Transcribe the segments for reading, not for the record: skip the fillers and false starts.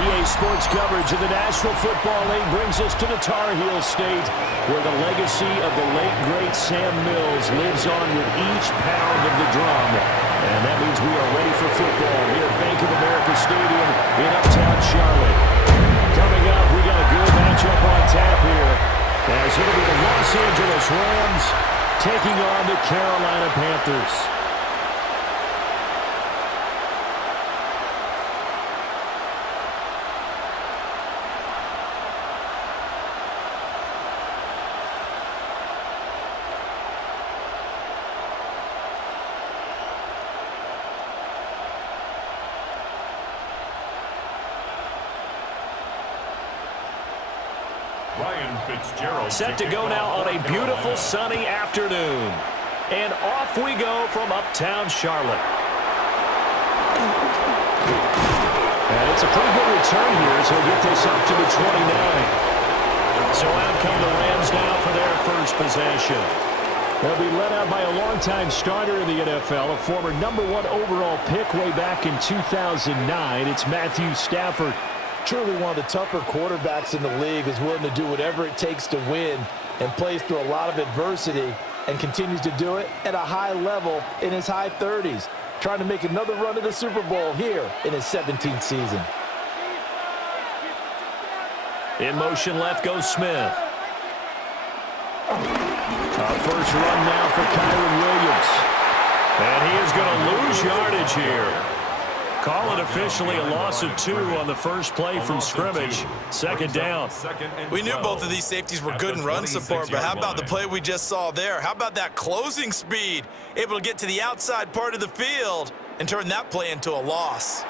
EA Sports coverage of the National Football League brings us to the Tar Heel State, where the legacy of the late, great Sam Mills lives on with each pound of the drum. And that means we are ready for football here at Bank of America Stadium in uptown Charlotte. Coming up, we got a good matchup on tap here, as it'll be the Los Angeles Rams taking on the Carolina Panthers. Set to go now on a beautiful sunny afternoon. And off we go from uptown Charlotte. And it's a pretty good return here as he'll get this up to the 29. So out come the Rams now for their first possession. They'll be led out by a longtime starter in the NFL, a former #1 overall pick way back in 2009. It's Matthew Stafford. Truly one of the tougher quarterbacks in the league, is willing to do whatever it takes to win and plays through a lot of adversity and continues to do it at a high level in his high 30s, trying to make another run to the Super Bowl here in his 17th season. In motion left goes Smith. Our first run now for Kyron Williams. And he is going to lose yardage here. Call it officially a loss of 2 on the first play from scrimmage. Second down. We knew both of these safeties were good in run support, but how about the play we just saw there? How about that closing speed? Able to get to the outside part of the field and turn that play into a loss.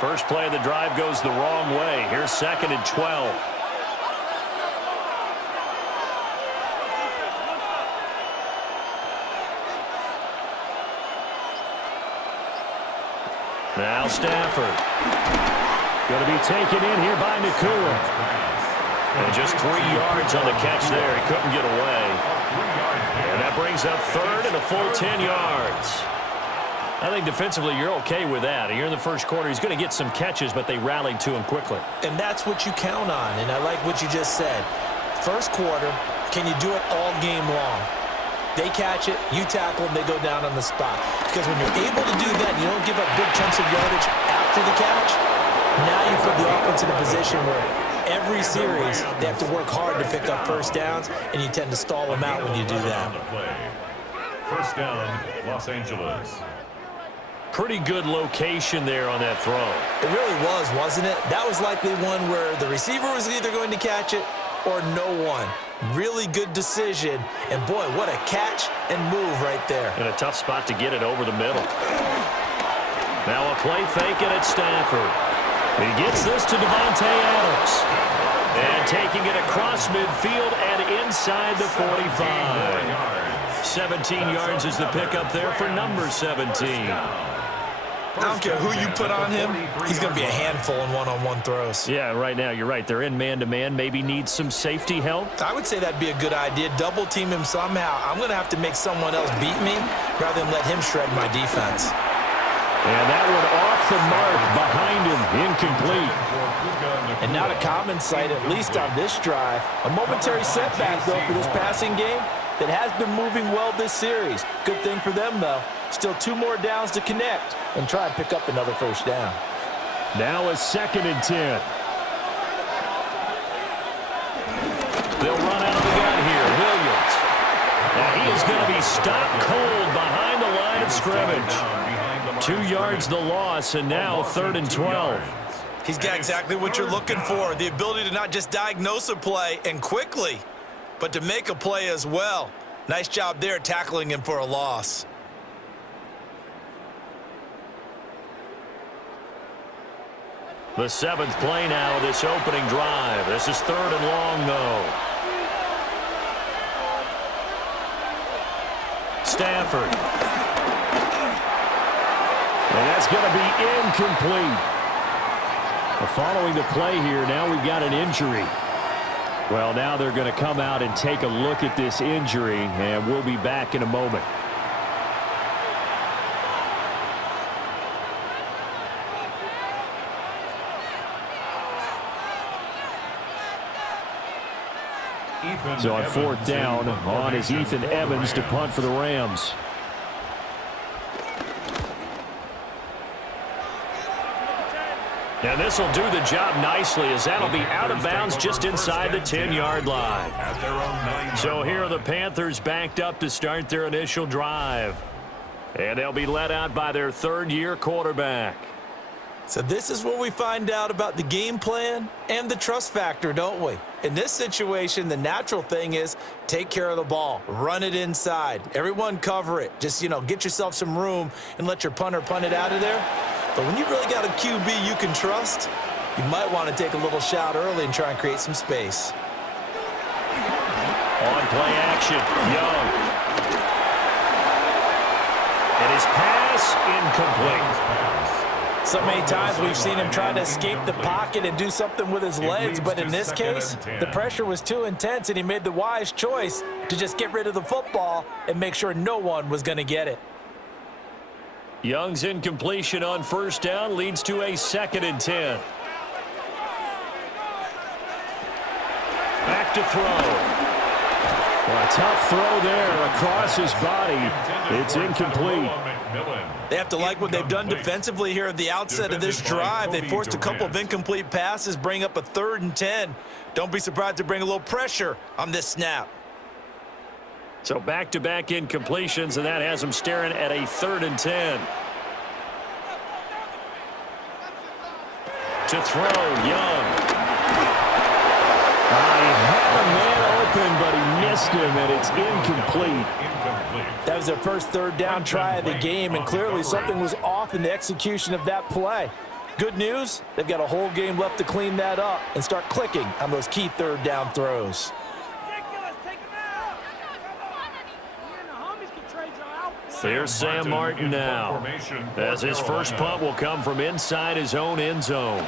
First play of the drive goes the wrong way. Here's 2nd and 12. Now Stafford. Going to be taken in here by Nakua. And just 3 yards on the catch there. He couldn't get away. And that brings up 3rd and a full 10 yards. I think defensively you're okay with that. Here in the first quarter, he's going to get some catches, but they rallied to him quickly. And that's what you count on, and I like what you just said. First quarter, can you do it all game long? They catch it, you tackle them, they go down on the spot. Because when you're able to do that, you don't give up big chunks of yardage after the catch. Now you put the offense in a position where every series they have to work hard to pick up first downs, and you tend to stall them out when you do that. First down, Los Angeles. Pretty good location there on that throw. It really was, wasn't it? That was likely one where the receiver was either going to catch it or no one. Really good decision, and boy, what a catch and move right there. In a tough spot to get it over the middle. Now a play fake it at Stafford. He gets this to Devontae Adams. And taking it across midfield and inside the 45. 17 yards is the pickup there for number 17. I don't care who you put on him, he's going to be a handful in one-on-one throws. Yeah, right now you're right. They're in man-to-man. Maybe needs some safety help. I would say that'd be a good idea. Double team him somehow. I'm going to have to make someone else beat me rather than let him shred my defense. And that one off the mark behind him, incomplete. And not a common sight, at least on this drive. A momentary setback, though, for this passing game that has been moving well this series. Good thing for them, though. Still 2 more downs to connect and try and pick up another first down. Now a 2nd and 10. They'll run out of the gun here. Williams. Now he is going to be stopped cold behind the line of scrimmage. 2 yards the loss, and now 3rd and 12. He's got exactly what you're looking for, the ability to not just diagnose a play and quickly, but to make a play as well. Nice job there tackling him for a loss. The 7th play now of this opening drive. This is 3rd and long, though. Stafford. And that's going to be incomplete. Following the play here, now we've got an injury. Well, now they're going to come out and take a look at this injury, and we'll be back in a moment. So on fourth down, on is Ethan Evans to punt for the Rams. And this will do the job nicely, as that'll be out of bounds just inside the 10-yard line. So here are the Panthers backed up to start their initial drive. And they'll be led out by their third-year quarterback. So this is what we find out about the game plan and the trust factor, don't we? In this situation, the natural thing is take care of the ball, run it inside. Everyone cover it. Just, get yourself some room and let your punter punt it out of there. But when you really got a QB you can trust, you might want to take a little shot early and try and create some space. On play action, Young. And his pass incomplete. So many times we've seen him try to escape the pocket and do something with his legs, but in this case, the pressure was too intense and he made the wise choice to just get rid of the football and make sure no one was going to get it. Young's incompletion on first down leads to a 2nd and 10. Back to throw. Well, a tough throw there across his body. It's incomplete. They have to like what they've done defensively here at the outset of this drive. They forced a couple of incomplete passes, bring up a 3rd and 10. Don't be surprised to bring a little pressure on this snap. So back-to-back incompletions, and that has him staring at a 3rd and 10. To throw, Young. He had a man open, but he missed him, and it's incomplete. That was their first 3rd down try of the game, and clearly something was off in the execution of that play. Good news, they've got a whole game left to clean that up and start clicking on those key 3rd down throws. Here's Sam Martin now, as his first punt will come from inside his own end zone.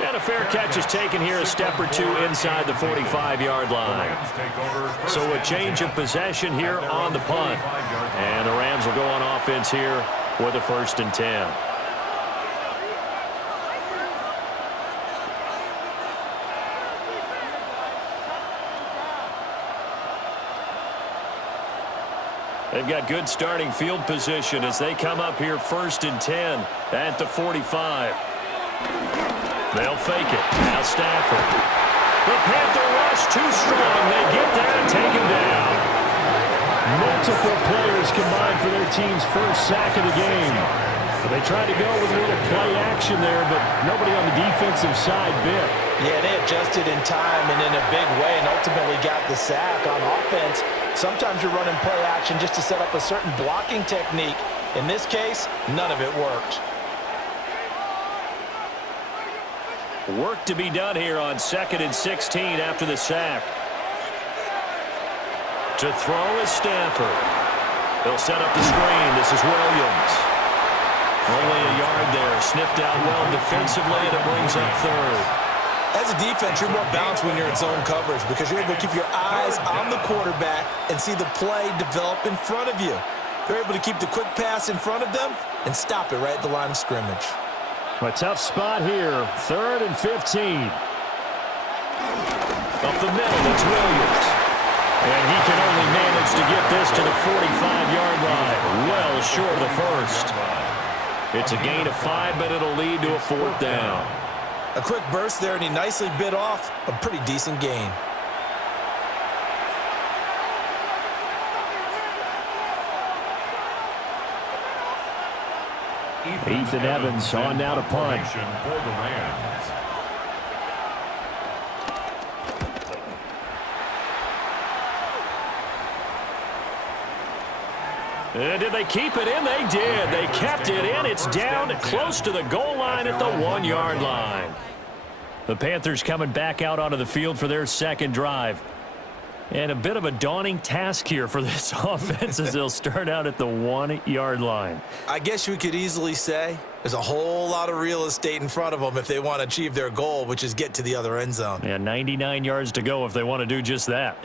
And a fair catch is taken here, a step or two inside the 45-yard line. So a change of possession here on the punt. And the Rams will go on offense here with a 1st and 10. They've got good starting field position as they come up here 1st and 10 at the 45. They'll fake it. Now Stafford. The Panther rush too strong. They get there and take him down. Multiple players combined for their team's first sack of the game. They tried to go with a little play action there, but nobody on the defensive side bit. Yeah, they adjusted in time and in a big way and ultimately got the sack. On offense, sometimes you're running play action just to set up a certain blocking technique. In this case, none of it worked. Work to be done here on 2nd and 16 after the sack. To throw is Stafford. They'll set up the screen. This is Williams. Only a yard there. Sniffed out well defensively, and it brings up 3rd. As a defense, you're more balanced when you're in zone coverage because you're able to keep your eyes on the quarterback and see the play develop in front of you. They're able to keep the quick pass in front of them and stop it right at the line of scrimmage. A tough spot here. 3rd and 15. Up the middle, it's Williams. And he can only manage to get this to the 45-yard line. Well short of the 1st. It's a gain of 5, but it'll lead to a 4th down. A quick burst there, and he nicely bit off a pretty decent gain. Ethan Evans on now to punt. And did they keep it in? They did. They kept it in. It's down close to the goal line at the 1-yard line. The Panthers coming back out onto the field for their 2nd drive. And a bit of a daunting task here for this offense as they'll start out at the 1-yard line. I guess we could easily say there's a whole lot of real estate in front of them if they want to achieve their goal, which is get to the other end zone. Yeah, 99 yards to go if they want to do just that.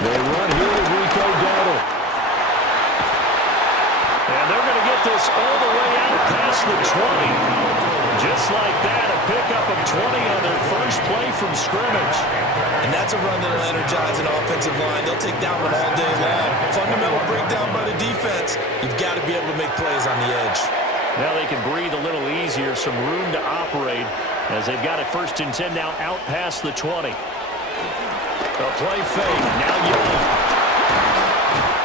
They run here with Rico Dowdle. past the 20. Just like that, a pickup of 20 on their first play from scrimmage. And that's a run that'll energize an offensive line. They'll take that one all day long. Fundamental breakdown by the defense. You've got to be able to make plays on the edge. Now they can breathe a little easier, some room to operate as they've got it 1st and 10 now out past the 20. A play fake, now Young.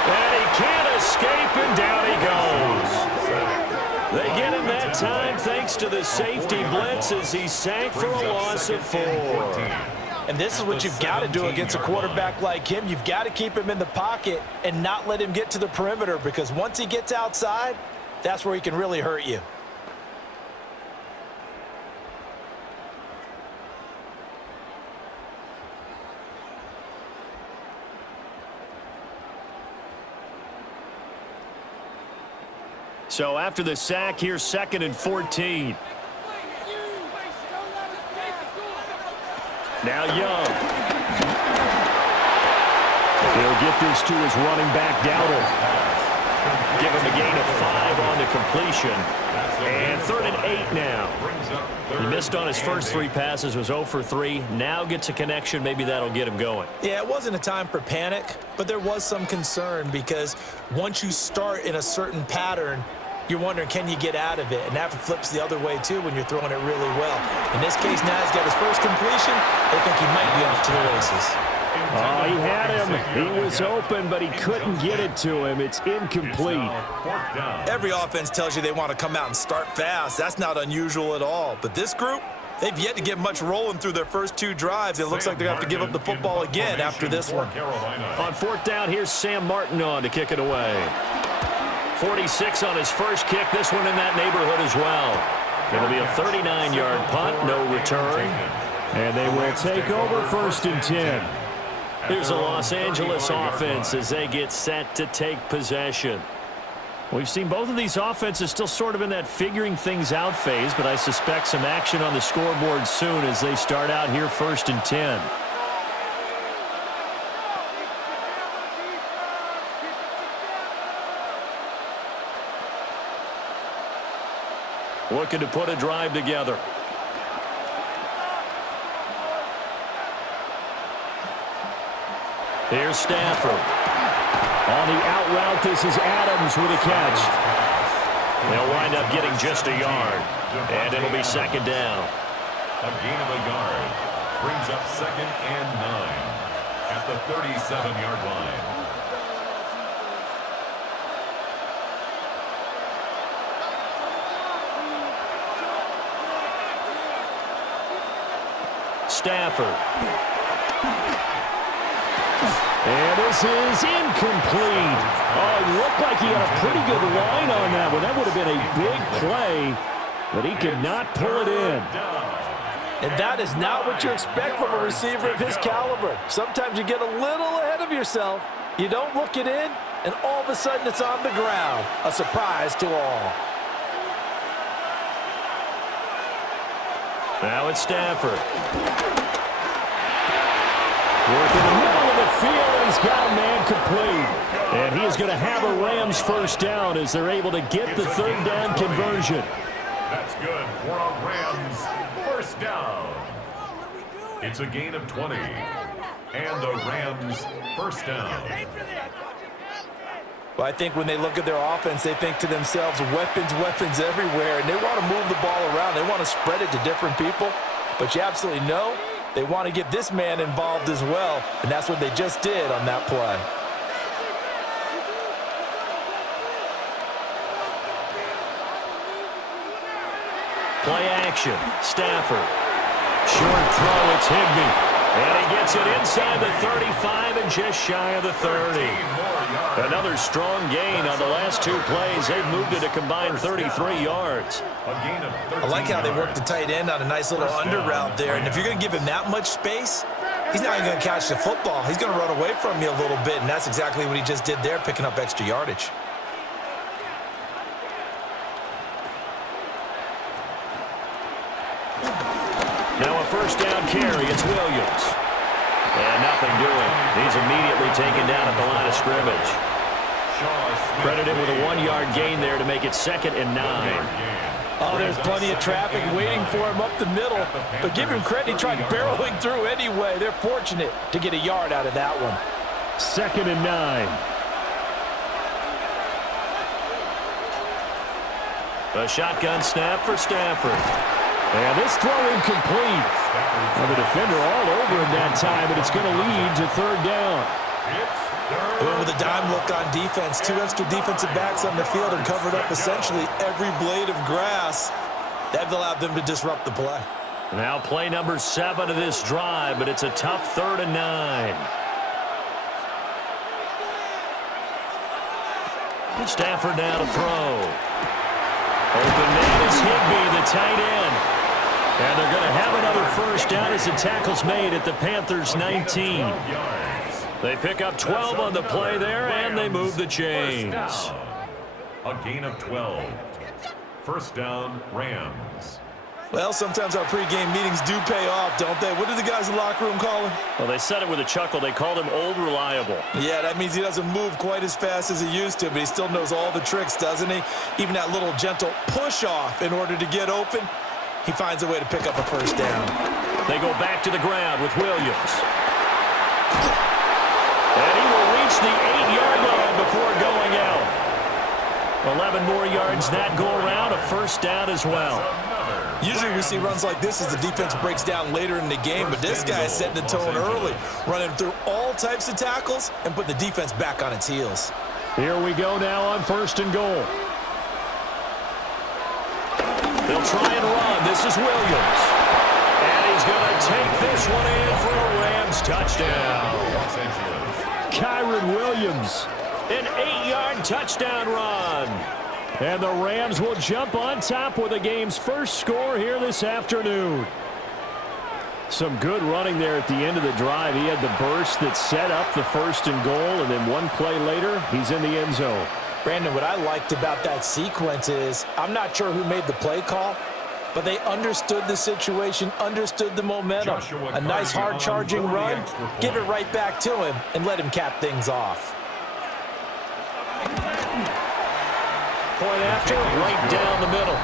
And he can't escape, and down he goes. They get him that time thanks to the safety blitz as he sank for a loss of 4. And this is what you've got to do against a quarterback like him. You've got to keep him in the pocket and not let him get to the perimeter, because once he gets outside, that's where he can really hurt you. So after the sack, here's 2nd and 14. Now Young. He'll get this to his running back, Dowdle. Give him a gain of 5 on the completion. And 3rd and 8 now. He missed on his first 3 passes, was 0 for 3. Now gets a connection. Maybe that'll get him going. Yeah, it wasn't a time for panic, but there was some concern, because once you start in a certain pattern, you're wondering, can you get out of it? And that flips the other way, too, when you're throwing it really well. In this case, now he's got his first completion. They think he might be off to the races. Oh, he had him. He was open, but he couldn't get it to him. It's incomplete. Every offense tells you they want to come out and start fast. That's not unusual at all. But this group, they've yet to get much rolling through their first 2 drives. It looks like they're going to have to give up the football again after this one. On 4th down, here's Sam Martin on to kick it away. 46 on his first kick. This one in that neighborhood as well. It'll be a 39-yard punt, no return. And they will take over 1st and 10. Here's the Los Angeles offense as they get set to take possession. We've seen both of these offenses still sort of in that figuring things out phase, but I suspect some action on the scoreboard soon as they start out here 1st and 10. Looking to put a drive together. Here's Stafford. On the out route, this is Adams with a catch. They'll wind up getting just a yard. And it'll be 2nd down. A gain of a yard brings up 2nd and 9 at the 37-yard line. Stafford. And this is incomplete. Oh, it looked like he had a pretty good line on that one. That would have been a big play, but he could not pull it in. And that is not what you expect from a receiver of his caliber. Sometimes you get a little ahead of yourself. You don't look it in, and all of a sudden it's on the ground. A surprise to all. Now it's Stafford. Working in the middle of the field, and he's got a man complete. And he is going to have a Rams 1st down as they're able to get the 3rd down conversion. That's good for a Rams 1st down. It's a gain of 20. And the Rams 1st down. Well, I think when they look at their offense, they think to themselves, weapons, weapons everywhere, and they want to move the ball around. They want to spread it to different people, but you absolutely know they want to get this man involved as well, and that's what they just did on that play. Play action. Stafford. Short throw. It's Higbee. And he gets it inside the 35 and just shy of the 30. Another strong gain on the last 2 plays. They've moved it a combined 33 yards. I like how they work the tight end on a nice little under route there. And if you're going to give him that much space, he's not even going to catch the football. He's going to run away from you a little bit, and that's exactly what he just did there, picking up extra yardage. Now a 1st down carry. It's Williams. And nothing doing. He's immediately taken down at the line of scrimmage. Credited with a 1-yard gain there to make it 2nd and 9. Oh, there's plenty of traffic waiting for him up the middle. But give him credit, he tried barreling through anyway. They're fortunate to get a yard out of that one. 2nd and 9. A shotgun snap for Stafford. And this throw incomplete. Well, the defender all over him that time, and it's going to lead to 3rd down. They went with a dime look on defense. 2 extra defensive backs on the field and covered up essentially every blade of grass. That allowed them to disrupt the play. Now play number 7 of this drive, but it's a tough 3rd and 9. Stafford now to throw. Open man is Higbee, the tight end. And they're going to have another 1st down as the tackle's made at the Panthers' 19. They pick up 12 on the play there, and they move the chains. A gain of 12. 1st down, Rams. Well, sometimes our pregame meetings do pay off, don't they? What did the guys in the locker room call him? Well, they said it with a chuckle. They called him Old Reliable. Yeah, that means he doesn't move quite as fast as he used to, but he still knows all the tricks, doesn't he? Even that little gentle push-off in order to get open, he finds a way to pick up a 1st down. They go back to the ground with Williams. And he will reach the 8-yard line before going out. 11 more yards that go around, a 1st down as well. Usually we see runs like this as the defense breaks down later in the game, but this guy is setting the tone early, running through all types of tackles and putting the defense back on its heels. Here we go now on 1st and goal. They'll try and run. This is Williams. And he's going to take this one in for a Rams touchdown. Kyron Williams, an 8-yard touchdown run. And the Rams will jump on top with the game's first score here this afternoon. Some good running there at the end of the drive. He had the burst that set up the 1st and goal, and then one play later, he's in the end zone. Brandon, what I liked about that sequence is I'm not sure who made the play call, but they understood the situation, understood the momentum. A nice hard-charging run, give it right back to him, and let him cap things off. Point after, right down the middle.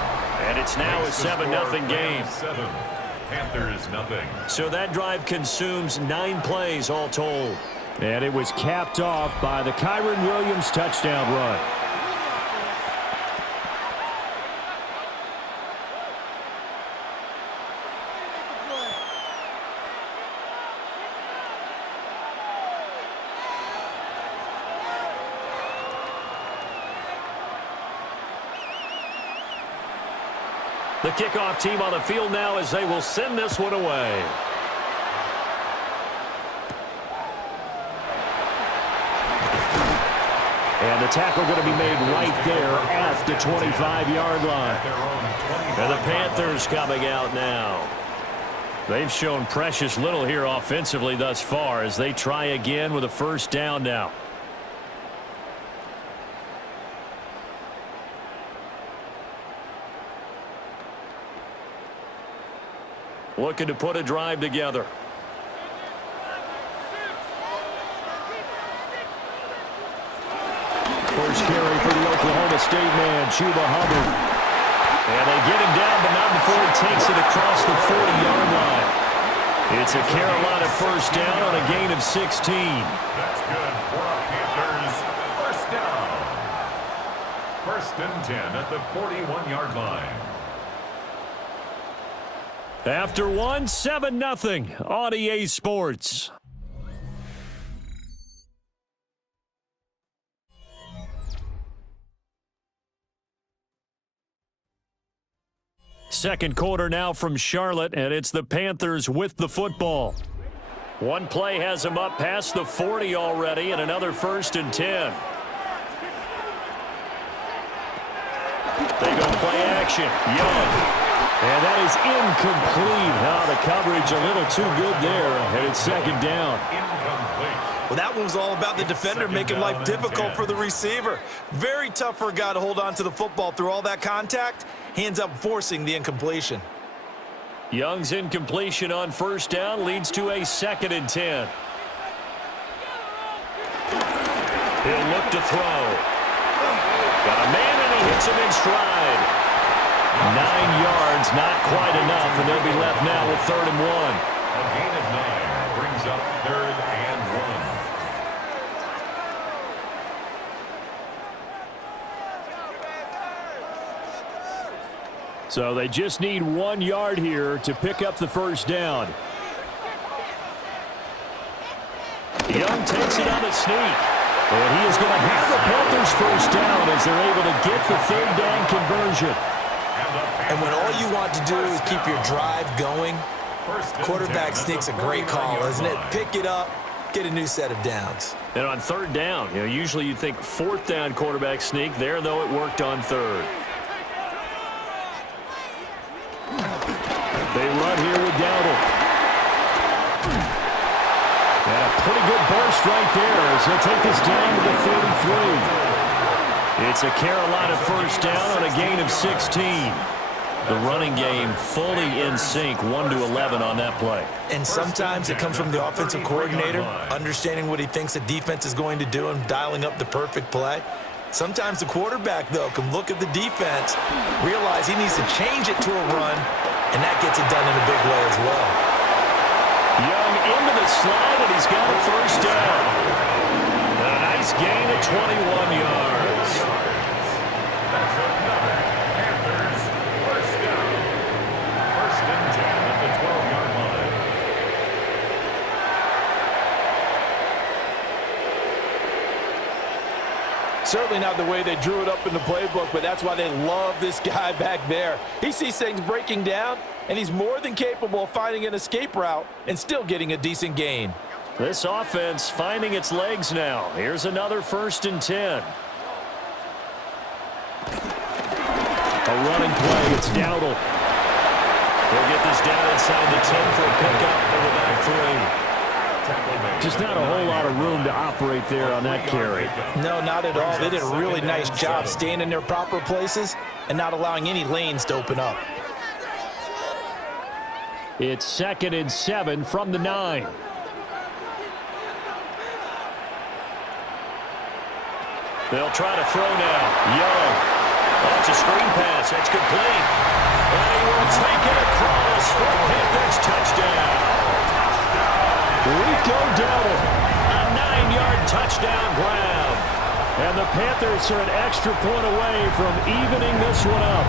And it's now a 7-0 game. Panthers nothing. So that drive consumes 9 plays all told. And it was capped off by the Kyron Williams touchdown run. The kickoff team on the field now as they will send this one away. And the tackle going to be made right there at the 25-yard line. And the Panthers coming out now. They've shown precious little here offensively thus far as they try again with a 1st down now. Looking to put a drive together. First carry for the Oklahoma State man, Chuba Hubbard. And they get him down, but not before he takes it across the 40-yard line. It's a Carolina 1st down on a gain of 16. That's good for our Panthers. 1st down. 1st and 10 at the 41-yard line. After 7-0 on EA Sports. Second quarter now from Charlotte, and it's the Panthers with the football. One play has them up past the 40 already, and another 1st and 10. They go play action. Young. And that is incomplete. The coverage a little too good there, and it's 2nd down. Well, that one was all about the defender making life difficult for the receiver. Very tough for a guy to hold on to the football through all that contact. He ends up forcing the incompletion. Young's incompletion on 1st down leads to a 2nd and 10. He'll look to throw. Got a man, and he hits him in stride. 9 yards, not quite enough, and they'll be left now with 3rd and 1. A gain of 9 brings up 3rd and 1. So they just need 1 yard here to pick up the first down. Young takes it on a sneak. And he is going to have the Panthers first down as they're able to get the 3rd down conversion. And when all you want to do is keep your drive going, quarterback sneak's a great call, isn't it? Pick it up, get a new set of downs. And on 3rd down, usually you'd think 4th down quarterback sneak. There, though, it worked on 3rd. They run here with Dowdle. And a pretty good burst right there as he'll take this down to the 33. It's a Carolina first down on a gain of 16. The running game fully in sync, 1-11 on that play. And sometimes it comes from the offensive coordinator, understanding what he thinks the defense is going to do and dialing up the perfect play. Sometimes the quarterback, though, can look at the defense, realize he needs to change it to a run, and that gets it done in a big way as well. Young into the slide, and he's got a first down. A nice gain of 21 yards. That's another Panthers first down. 1st and 10 at the 12-yard line. Certainly not the way they drew it up in the playbook, but that's why they love this guy back there. He sees things breaking down, and he's more than capable of finding an escape route and still getting a decent gain. This offense finding its legs now. Here's another 1st and 10. A running play. It's Dowdle. He'll get this down inside the 10 for a pickup of the back 3. Just not a whole lot of room to operate there on that carry. No, not at all. They did a really nice job staying in their proper places and not allowing any lanes to open up. It's 2nd and 7 from the 9. They'll try to throw now. Young. That's a screen pass. That's complete. And he will take it across for a Panthers touchdown. Rico Dowdle. A 9-yard touchdown grab. And the Panthers are an extra point away from evening this one up.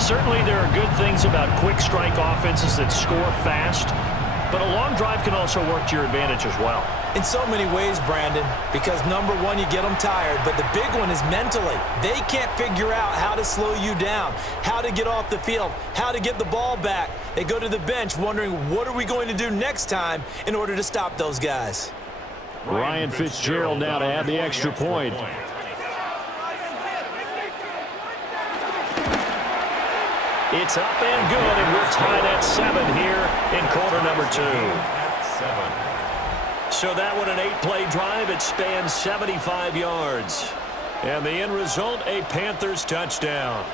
Certainly there are good things about quick strike offenses that score fast, but a long drive can also work to your advantage as well. In so many ways, Brandon, because number one, you get them tired, but the big one is mentally. They can't figure out how to slow you down, how to get off the field, how to get the ball back. They go to the bench wondering, what are we going to do next time in order to stop those guys? Ryan Fitzgerald now to add the extra point. It's up and good, and we're tied at 7 here in quarter number 2. So that one, an 8-play drive. It spans 75 yards. And the end result, a Panthers touchdown.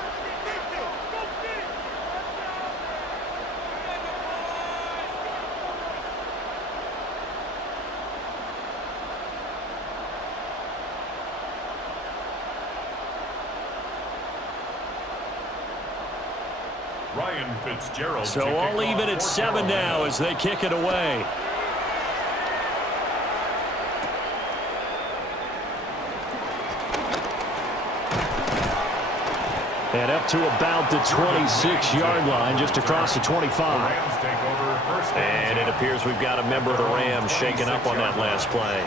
Ryan Fitzgerald. So all even at 7 now as they kick it away. And up to about the 26-yard line, just across the 25. And it appears we've got a member of the Rams shaken up on that last play.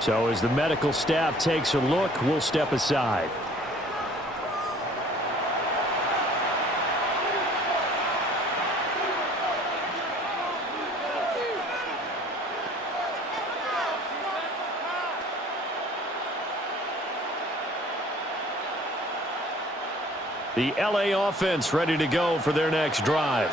So as the medical staff takes a look, we'll step aside. The LA offense ready to go for their next drive.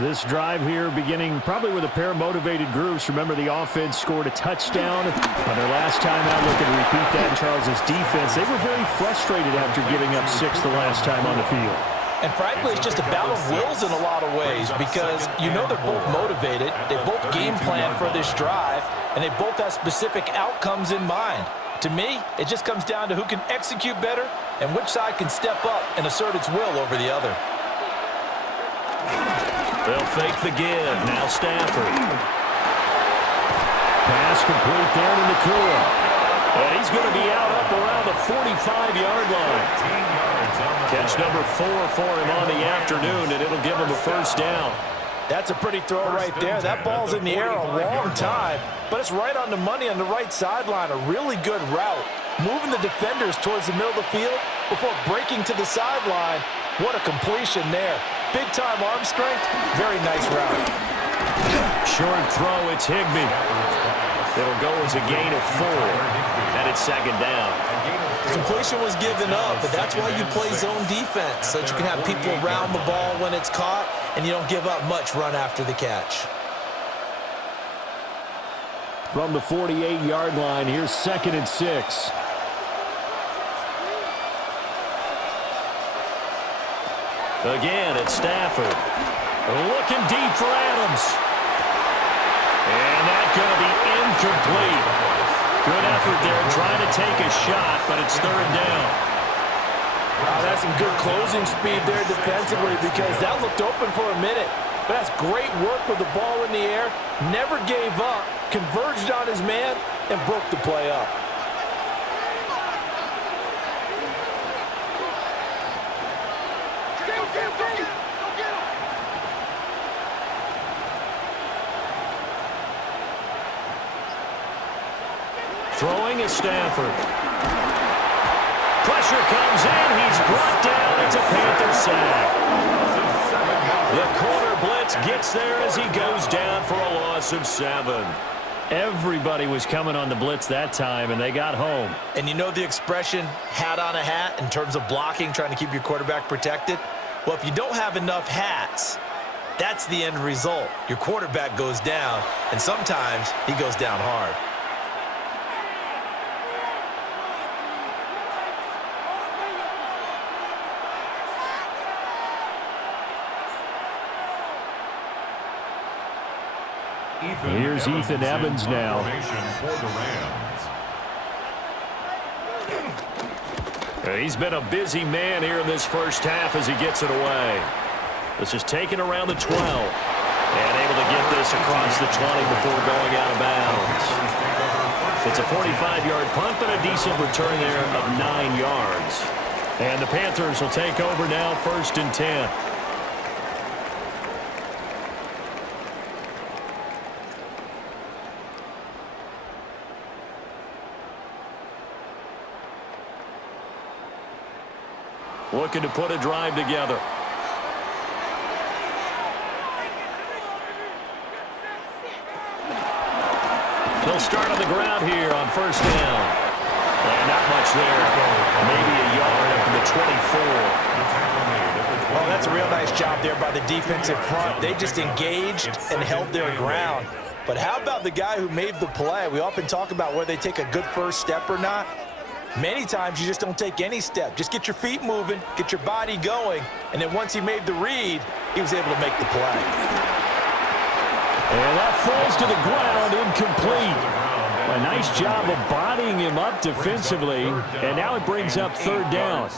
This drive here beginning probably with a pair of motivated groups. Remember, the offense scored a touchdown on their last time out. Looking to repeat that in Charles' defense. They were very frustrated after giving up 6 the last time on the field. And frankly, it's just a battle of wills in a lot of ways because you know they're both motivated. They both game plan for this drive, and they both have specific outcomes in mind. To me, it just comes down to who can execute better and which side can step up and assert its will over the other. They'll fake the give. Now Stafford. Pass complete there to Nakua. And he's going to be out up around the 45-yard line. Catch number 4 for him on the afternoon, and it'll give him a first down. That's a pretty throw right there. That ball's in the air a long time, but it's right on the money on the right sideline. A really good route. Moving the defenders towards the middle of the field before breaking to the sideline. What a completion there. Big-time arm strength. Very nice route. Short throw, it's Higbee. It'll go as a gain of 4, and it's second down. The completion was given up, but that's why you play zone defense, so that you can have people around the ball when it's caught, and you don't give up much run after the catch. From the 48-yard line, here's 2nd and 6. Again, it's Stafford. Looking deep for Adams. And that's going to be incomplete. Good effort there, trying to take a shot, but it's 3rd down. Wow, that's some good closing speed there defensively, because that looked open for a minute. But that's great work with the ball in the air. Never gave up, converged on his man, and broke the play up. Throwing is Stafford. Pressure comes in. He's brought down. It's a Panther sack. The corner blitz gets there as he goes down for a loss of 7. Everybody was coming on the blitz that time, and they got home. And you know the expression, hat on a hat, in terms of blocking, trying to keep your quarterback protected? Well, if you don't have enough hats, that's the end result. Your quarterback goes down, and sometimes he goes down hard. Here's Ethan Evans now. He's been a busy man here in this first half as he gets it away. This is taken around the 12. And able to get this across the 20 before going out of bounds. It's a 45-yard punt, but a decent return there of 9 yards. And the Panthers will take over now, 1st and 10. Looking to put a drive together. He'll start on the ground here on 1st down. And not much there. Maybe a yard up to the 24. Oh, that's a real nice job there by the defensive front. They just engaged and held their ground. But how about the guy who made the play? We often talk about whether they take a good first step or not. Many times you just don't take any step. Just get your feet moving, get your body going, and then once he made the read, he was able to make the play. And that falls to the ground, incomplete. A nice job of bodying him up defensively, and now it brings up 3rd down.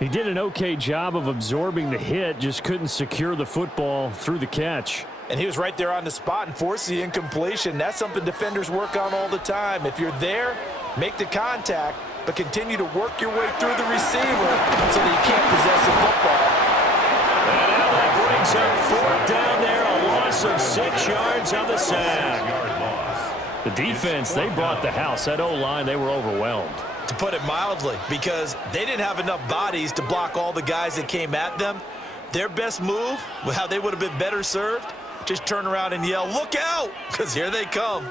He did an okay job of absorbing the hit, just couldn't secure the football through the catch. And he was right there on the spot and forced the incompletion. That's something defenders work on all the time. If you're there, make the contact, but continue to work your way through the receiver so that you can't possess the football. And now that brings up 4th down there, a loss of 6 yards on the sack. The defense, they brought the house. That O-line, they were overwhelmed. To put it mildly, because they didn't have enough bodies to block all the guys that came at them. Their best move, how they would have been better served, just turn around and yell, "Look out!" because here they come.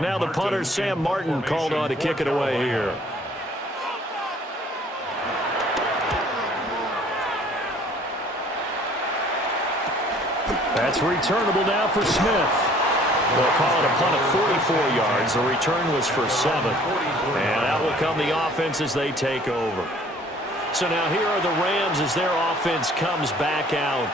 Now the punter, Sam Martin, called on to kick it away here. That's returnable now for Smith. They'll call it a punt of 44 yards. The return was for 7. And out will come the offense as they take over. So now here are the Rams as their offense comes back out.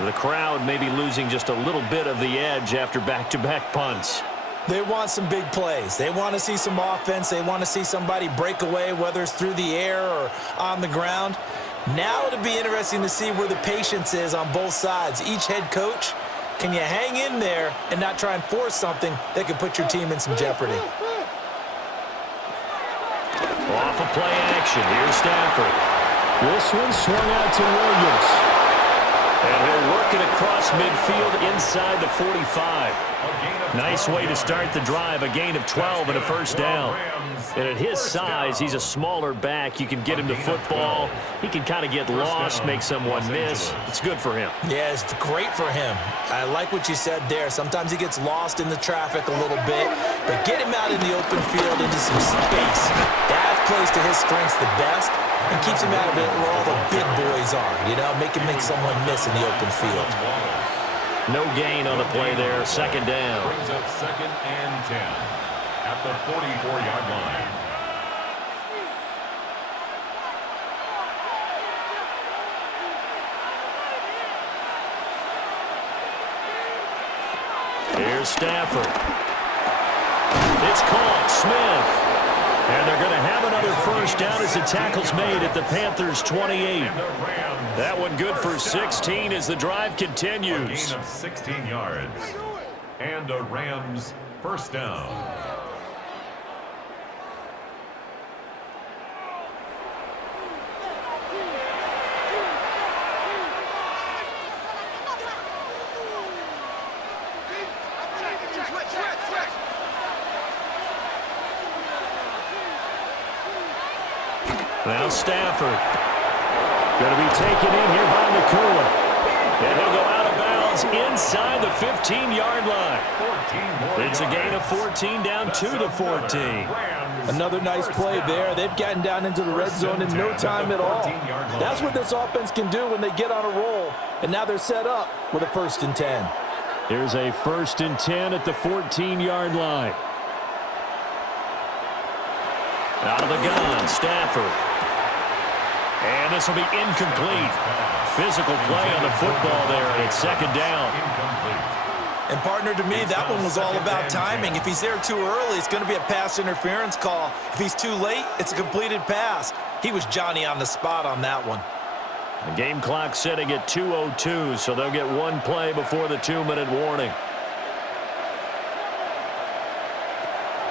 The crowd may be losing just a little bit of the edge after back-to-back punts. They want some big plays. They want to see some offense. They want to see somebody break away, whether it's through the air or on the ground. Now it'll be interesting to see where the patience is on both sides. Each head coach, can you hang in there and not try and force something that could put your team in some jeopardy? Off of play action, here's Stafford. This one swung out to Williams. And he'll work it across midfield inside the 45. Nice way to start the drive, a gain of 12 and a first down. And at his size, he's a smaller back. You can get him to football. He can kind of get lost, make someone miss. It's good for him. Yeah, it's great for him. I like what you said there. Sometimes he gets lost in the traffic a little bit, but get him out in the open field into some space. That plays to his strengths the best and keeps him out of it where all the big boys are, you know, make him make someone miss in the open field. No gain on the play there, second down. Brings up 2nd and 10 at the 44-yard line. Here's Stafford. It's caught, Smith. And they're going to have another first down as the tackle's made at the Panthers' 28. That one good for 16 as the drive continues. A gain of 16 yards. And a Rams first down. Now Stafford. Going to be taken in here by Nakua. And he'll go out of bounds inside the 15-yard line. It's a gain of 14 down to the 14. Another nice play there. They've gotten down into the red zone in no time at all. That's what this offense can do when they get on a roll. And now they're set up with a 1st and 10. Here's a 1st and 10 at the 14-yard line. Out of the gun, Stafford. And this will be incomplete. Physical play on the football there, and it's 2nd down. And partner, to me, that one was all about timing. If he's there too early, it's going to be a pass interference call. If he's too late, it's a completed pass. He was Johnny on the spot on that one. The game clock setting at 2:02, so they'll get one play before the 2-minute warning.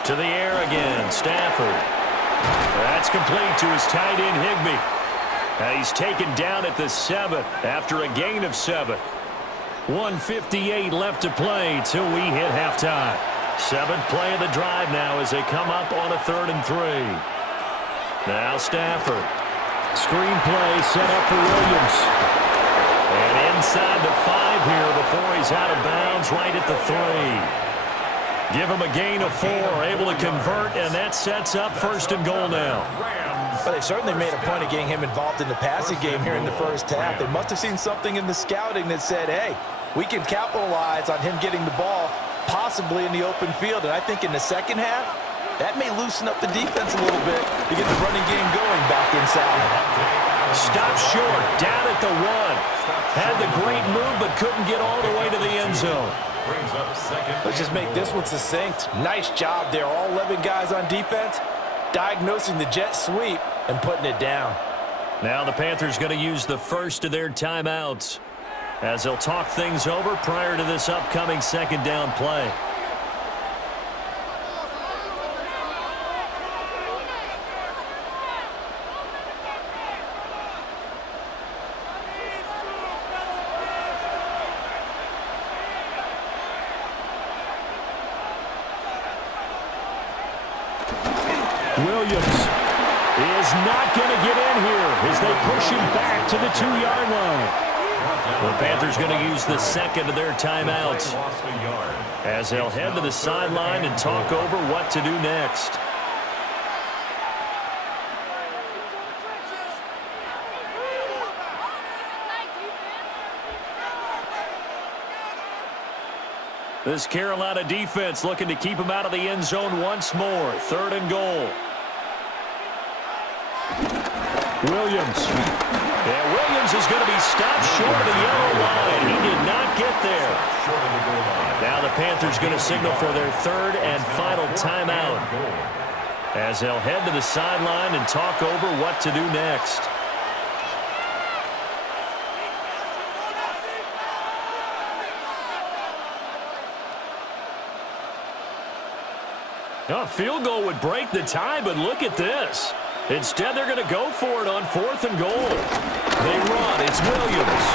To the air again, Stafford. That's complete to his tight end, Higbee. And he's taken down at the 7 after a gain of 7. 1:58 left to play till we hit halftime. 7th play of the drive now as they come up on a 3rd and 3. Now Stafford. Screen play set up for Williams. And inside the 5 here before he's out of bounds right at the 3. Give him a gain of 4, able to convert, and that sets up 1st and goal now. But they certainly made a point of getting him involved in the passing game here in the first half. They must have seen something in the scouting that said, hey, we can capitalize on him getting the ball possibly in the open field. And I think in the second half, that may loosen up the defense a little bit to get the running game going back inside. Stop short, down at the 1. Had the great move, but couldn't get all the way to the end zone. Brings up 2nd. Let's just make this one succinct. Nice job there. All 11 guys on defense diagnosing the jet sweep and putting it down. Now the Panthers going to use the first of their timeouts as they'll talk things over prior to this upcoming 2nd down play. Williams is not going to get in here as they push him back to the 2-yard line. The Panthers going to use the 2nd of their timeouts as they'll head to the sideline and talk over what to do next. This Carolina defense looking to keep him out of the end zone once more. 3rd and goal. Williams. And Williams is going to be stopped short of the yellow line. He did not get there. Now the Panthers going to signal for their third and final timeout, as they'll head to the sideline and talk over what to do next. A field goal would break the tie, but look at this. Instead, they're going to go for it on 4th and goal. They run. It's Williams.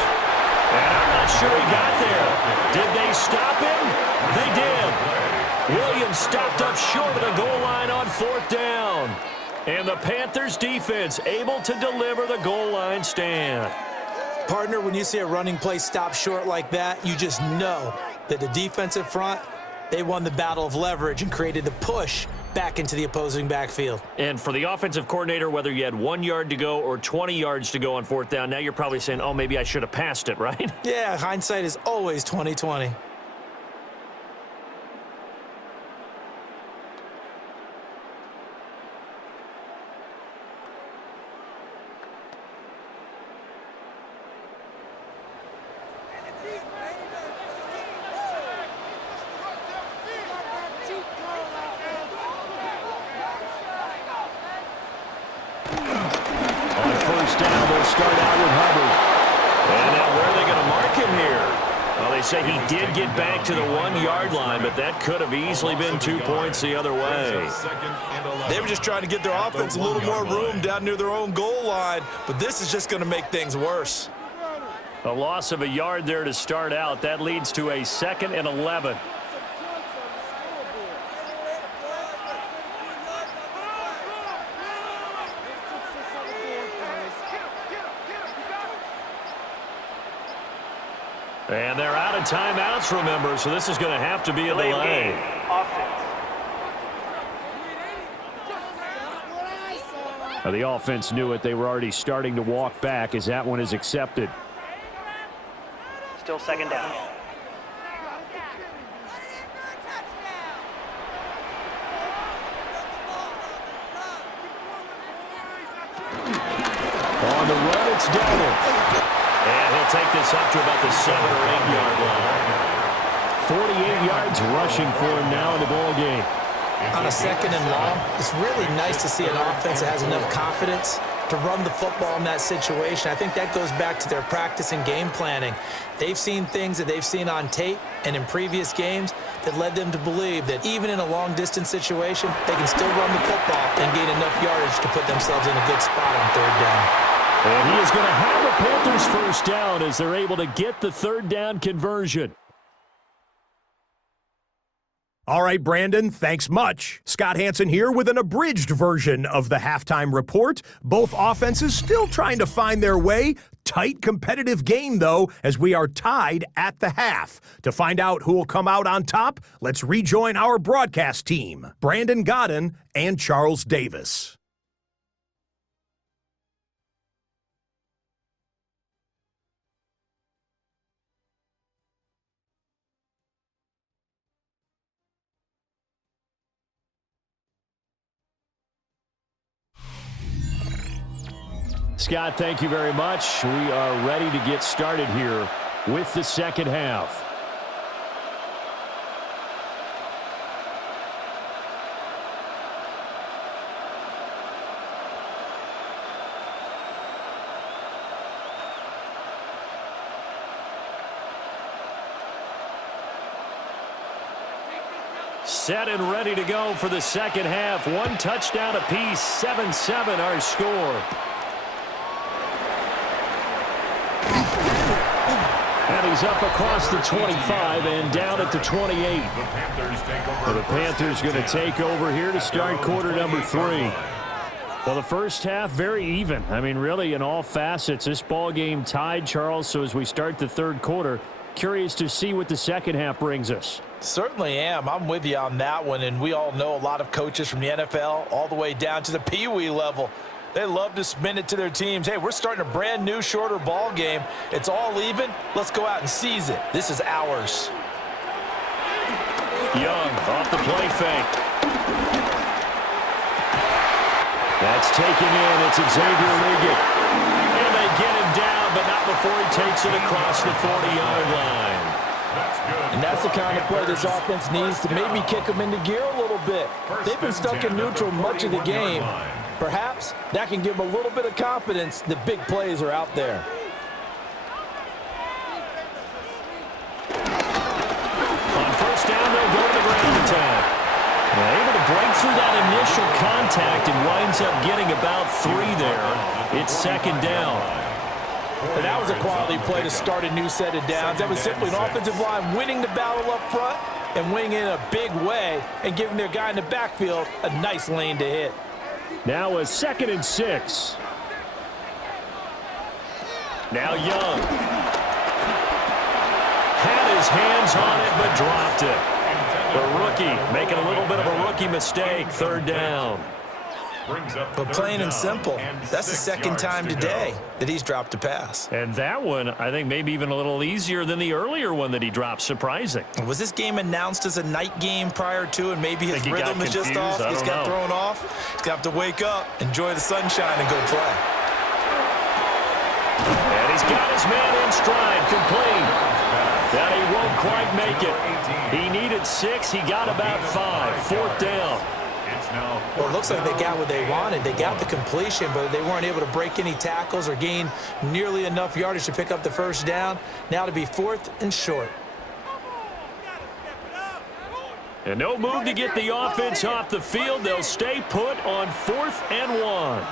And I'm not sure he got there. Did they stop him? They did. Williams stopped up short of the goal line on 4th down. And the Panthers defense able to deliver the goal line stand. Partner, when you see a running play stop short like that, you just know that the defensive front, they won the battle of leverage and created the push back into the opposing backfield. And for the offensive coordinator, whether you had 1 yard to go or 20 yards to go on 4th down, now you're probably saying, oh, maybe I should have passed it, right? Yeah, hindsight is always 20/20. Say he did get back to the 1 yard line, but that could have easily been 2 points the other way. They were just trying to get their offense a little more room down near their own goal line, but this is just going to make things worse. A loss of a yard there to start out. That leads to a 2nd and 11. And they're out of timeouts, remember, so this is going to have to be a delay. Now, the offense knew it. They were already starting to walk back as that one is accepted. Still 2nd down. On the run, it's Donald. And he'll take this up to about the 7 or 8 yard line. 48 yards rushing for him now in the ball game. On a 2nd and long, it's really nice to see an offense that has enough confidence to run the football in that situation. I think that goes back to their practice and game planning. They've seen things that they've seen on tape and in previous games that led them to believe that even in a long-distance situation, they can still run the football and gain enough yardage to put themselves in a good spot on 3rd down. And he is going to have a Panthers 1st down as they're able to get the 3rd down conversion. All right, Brandon, thanks much. Scott Hansen here with an abridged version of the halftime report. Both offenses still trying to find their way. Tight competitive game, though, as we are tied at the half. To find out who will come out on top, let's rejoin our broadcast team, Brandon Godden and Charles Davis. Scott, thank you very much. We are ready to get started here with the 2nd half. Set and ready to go for the 2nd half. 1 touchdown apiece, 7-7 our score. And he's up across the 25 and down at the 28. The Panthers going to take over here to start quarter number 3. Well, the first half, very even. I mean, really, in all facets, this ball game tied, Charles. So as we start the 3rd quarter, curious to see what the 2nd half brings us. Certainly am. I'm with you on that one. And we all know a lot of coaches from the NFL all the way down to the Pee Wee level. They love to spin it to their teams. Hey, we're starting a brand new, shorter ball game. It's all even. Let's go out and seize it. This is ours. Young off the play fake. That's taken in. It's Xavier Liggett. And they get him down, but not before he takes it across the 40-yard line. And that's the kind of play this offense needs to maybe kick them into gear a little bit. They've been stuck in neutral much of the game. Perhaps that can give them a little bit of confidence that big plays are out there. On first down, they'll go to the ground attack. Able to break through that initial contact and winds up getting about 3 there. It's second down. And that was a quality play to start a new set of downs. That was simply an offensive line winning the battle up front and winning in a big way and giving their guy in the backfield a nice lane to hit. Now a 2nd and 6. Now Young. Had his hands on it, but dropped it. The rookie making a little bit of a rookie mistake. 3rd down. But plain and simple, that's the second time today that he's dropped a pass. And that one, I think, maybe even a little easier than the earlier one that he dropped. Surprising. Was this game announced as a night game prior to, and maybe his rhythm is just off? He's got thrown off. He's going to have to wake up, enjoy the sunshine, and go play. And he's got his man in stride, complete. That he won't quite make it. He needed 6. He got about 5. 4th down. Well, it looks like they got what they wanted. They got the completion, but they weren't able to break any tackles or gain nearly enough yardage to pick up the first down. Now to be 4th and short. And no move to get the offense off the field. They'll stay put on 4th and 1.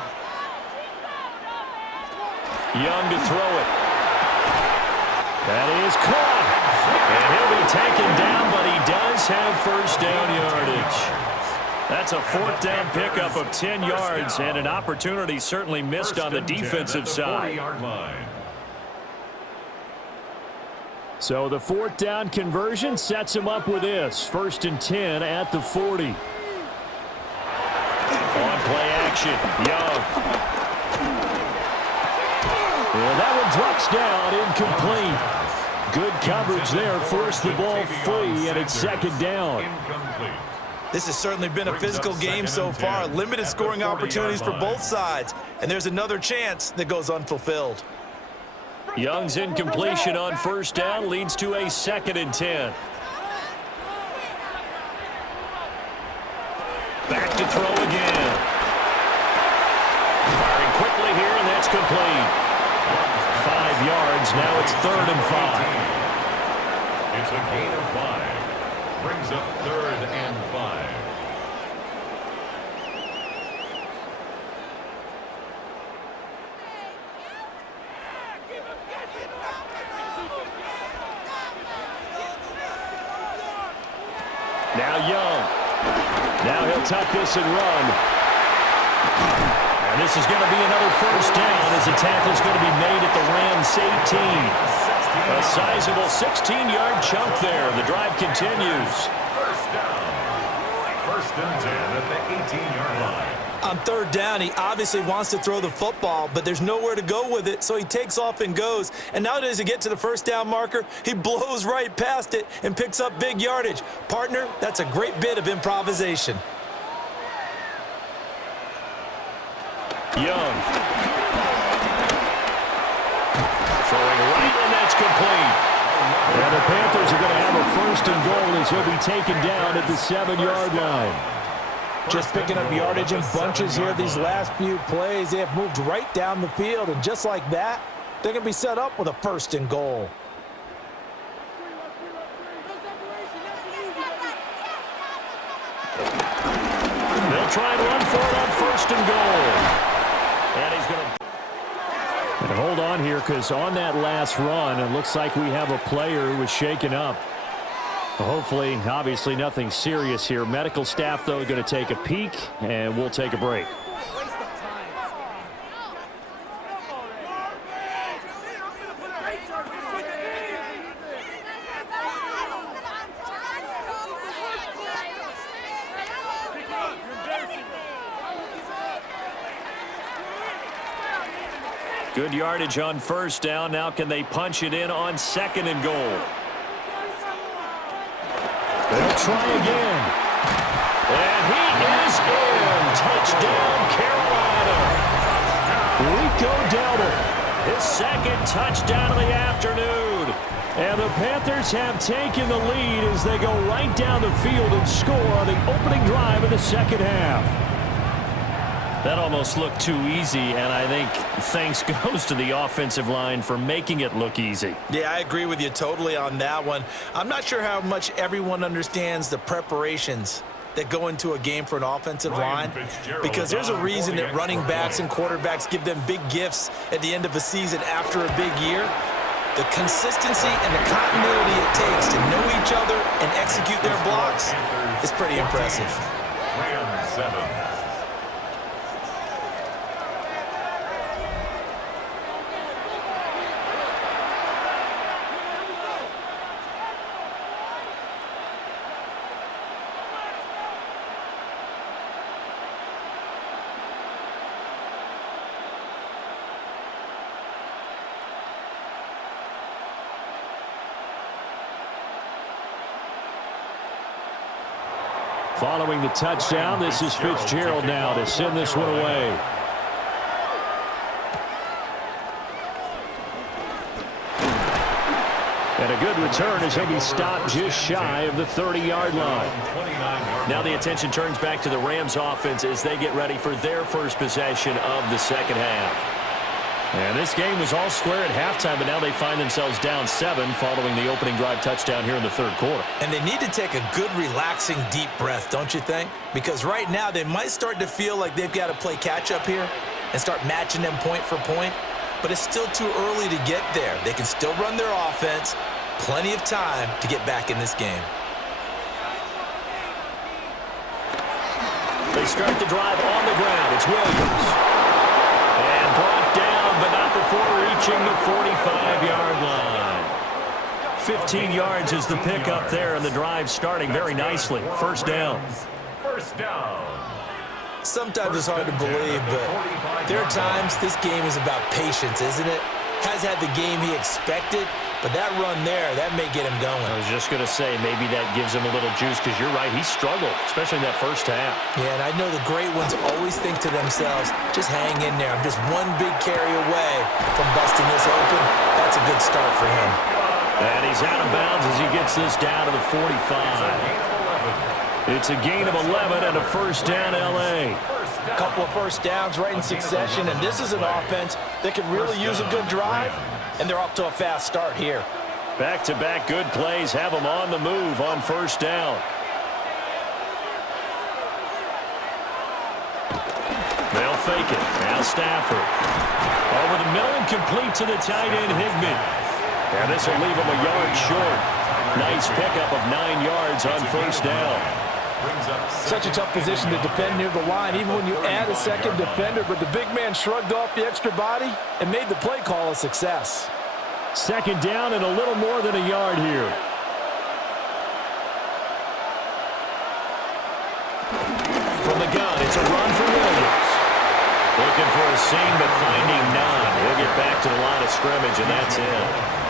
Young to throw it. That is caught. And he'll be taken down, but he does have first down yardage. That's a 4th down pickup of 10 yards and an opportunity certainly missed on the defensive side. So the 4th down conversion sets him up with this. 1st and 10 at the 40. On play action, Young. And that one drops down, incomplete. Good coverage there, forced the ball free, and it's 2nd down. This has certainly been a physical game so far. Limited scoring opportunities for both sides. And there's another chance that goes unfulfilled. Young's incompletion on first down leads to a 2nd and 10. Back to throw again. Firing quickly here, and that's complete. 5 yards. Now it's 3rd and 5. It's a gain of 5. Brings up 3rd and 5. Now Young. Now he'll tuck this and run. And this is going to be another first down as the tackle's going to be made at the Rams 18. A sizable 16-yard chunk there. The drive continues. First down. 1st and 10 at the 18-yard line. On 3rd down, he obviously wants to throw the football, but there's nowhere to go with it, so he takes off and goes. And now does he get to the first down marker? He blows right past it and picks up big yardage. Partner, that's a great bit of improvisation. Young. Throwing right, and that's complete. And the Panthers are going to have a 1st and goal as he'll be taken down at the 7-yard line. Just picking up yardage in bunches here these last few plays. They have moved right down the field, and just like that, they're going to be set up with a 1st and goal. They'll try and run for it on 1st and goal. And he's going to... And hold on here, because on that last run, it looks like we have a player who was shaken up. Hopefully, obviously, nothing serious here. Medical staff, though, going to take a peek, and we'll take a break. Good yardage on first down. Now can they punch it in on 2nd and goal? They'll try again. And he is in. Touchdown, Carolina. touchdown of the afternoon. And the Panthers have taken the lead as they go right down the field and score on the opening drive of the second half. That almost looked too easy, and I think thanks goes to the offensive line for making it look easy. Yeah, I agree with you totally on that one. I'm not sure how much everyone understands the preparations that go into a game for an offensive line, because there's a reason that running backs and quarterbacks give them big gifts at the end of a season after a big year. The consistency and the continuity it takes to know each other and execute their blocks is pretty impressive. Rams 7. Following the touchdown, this is Fitzgerald now to send this one away. And a good return as he'll be stopped just shy of the 30-yard line. Now the attention turns back to the Rams offense as they get ready for their first possession of the second half. And this game was all square at halftime, but now they find themselves down 7 following the opening drive touchdown here in the third quarter. And they need to take a good, relaxing, deep breath, don't you think? Because right now they might start to feel like they've got to play catch-up here and start matching them point for point. But it's still too early to get there. They can still run their offense. Plenty of time to get back in this game. They start the drive on the ground. It's Williams. And brought down, but not before reaching the 45-yard line. 15 yards is the pickup there, and the drive starting very nicely. First down. First down. Sometimes it's hard to believe, but there are times this game is about patience, isn't it? Has had the game he expected, but that run there, that may get him going. I was just going to say, maybe that gives him a little juice, because you're right, he struggled, especially in that first half. Yeah, and I know the great ones always think to themselves, just hang in there. I'm just one big carry away from busting this open. That's a good start for him. And he's out of bounds as he gets this down to the 45. It's a gain of 11 and a first down, L.A. A couple of first downs right in succession, and this is an offense that could really use a good drive, and they're off to a fast start here. Back-to-back good plays have them on the move on first down. They'll fake it. Now Stafford. Over the middle and complete to the tight end, Higbee. And this will leave him a yard short. Nice pickup of 9 yards on first down. Such a tough position to defend near the line, even when you add a second defender, but the big man shrugged off the extra body and made the play call a success. Second down and a little more than a yard here. From the gun, it's a run for Williams. Looking for a seam, but finding none. He'll get back to the line of scrimmage, and that's it.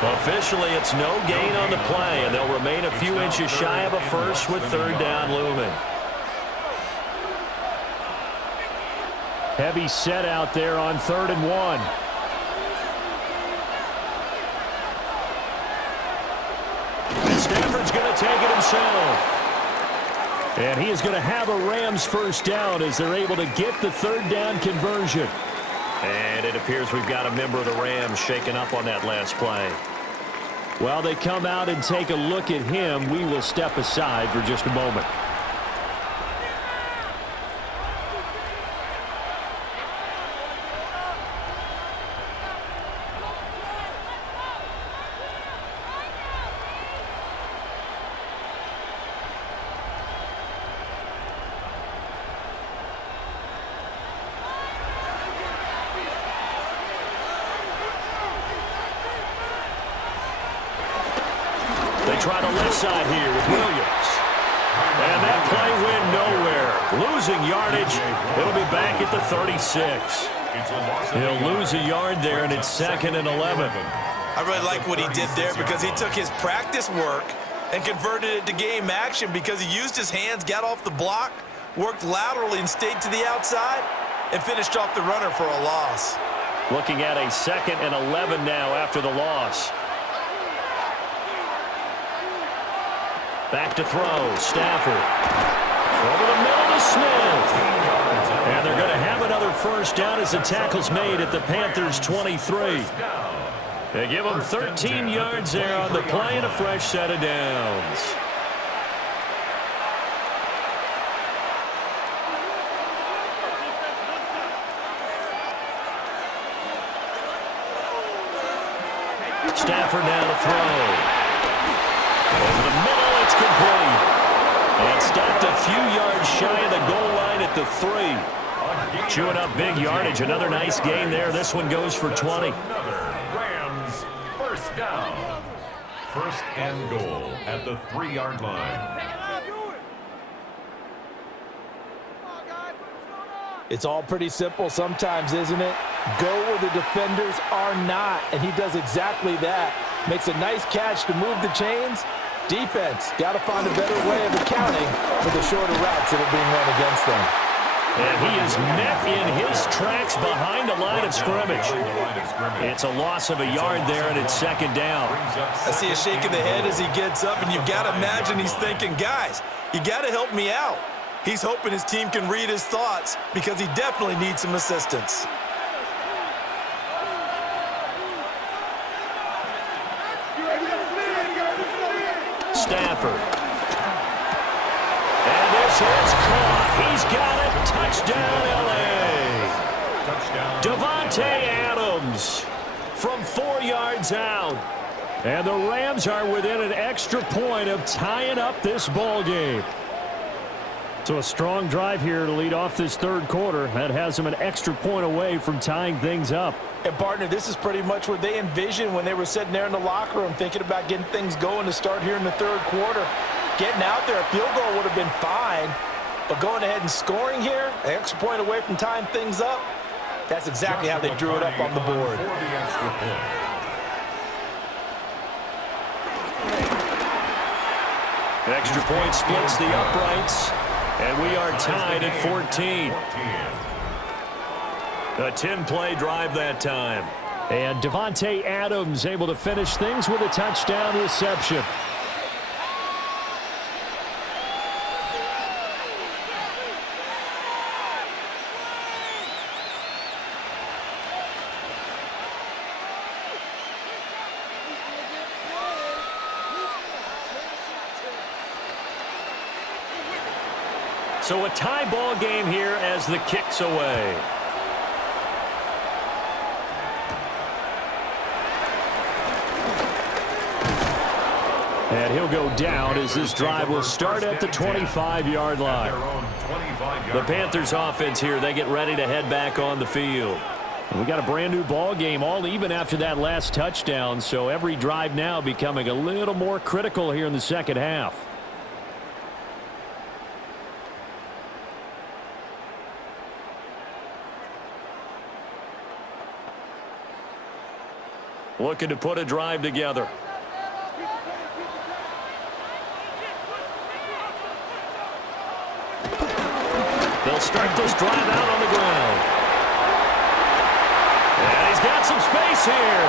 Officially, it's no gain on the play, and they'll remain a few inches shy of a first with third down looming. Heavy set out there on 3rd and 1. And Stafford's going to take it himself. And he is going to have a Rams first down as they're able to get the third down conversion. And it appears we've got a member of the Rams shaken up on that last play. While they come out and take a look at him, we will step aside for just a moment. Try the left side here with Williams. And that play went nowhere. Losing yardage. It'll be back at the 36. He'll lose a yard there, and it's 2nd and 11. I really like what he did there because he took his practice work and converted it to game action because he used his hands, got off the block, worked laterally and stayed to the outside, and finished off the runner for a loss. Looking at a 2nd and 11 now after the loss. Back to throw. Stafford. Over the middle to Smith. And they're going to have another first down as the tackle's made at the Panthers' 23. They give them 13 yards there on the play and a fresh set of downs. Stafford now to throw. Over the middle, it's complete. And stopped a few yards shy of the goal line at the 3. Chewing up big yardage. Another nice gain there. This one goes for 20. Rams first down. First and goal at the 3-yard line. It's all pretty simple sometimes, isn't it? Go where the defenders are not, and he does exactly that. Makes a nice catch to move the chains. Defense, got to find a better way of accounting for the shorter routes that are being run against them. And he is met in his tracks behind the line of scrimmage. It's a loss of a yard there, and it's 2nd down. I see a shake of the head as he gets up, and you've got to imagine he's thinking, guys, you got to help me out. He's hoping his team can read his thoughts because he definitely needs some assistance. Stafford. And this is caught. He's got it. Touchdown, L.A. Davante Adams from 4 yards out. And the Rams are within an extra point of tying up this ball game. So a strong drive here to lead off this 3rd quarter. That has them an extra point away from tying things up. And, partner, this is pretty much what they envisioned when they were sitting there in the locker room thinking about getting things going to start here in the 3rd quarter. Getting out there, a field goal would have been fine. But going ahead and scoring here, an extra point away from tying things up, that's exactly how they drew it up on the board. The extra point splits the uprights. And we are tied at 14. A 10-play drive that time. And Davante Adams able to finish things with a touchdown reception. So a tie ball game here as the kick's away. And he'll go down as this drive will start at the 25-yard line. The Panthers offense here, they get ready to head back on the field. We got a brand new ball game, all even after that last touchdown, so every drive now becoming a little more critical here in the 2nd half. Looking to put a drive together. They'll start this drive out on the ground. And he's got some space here.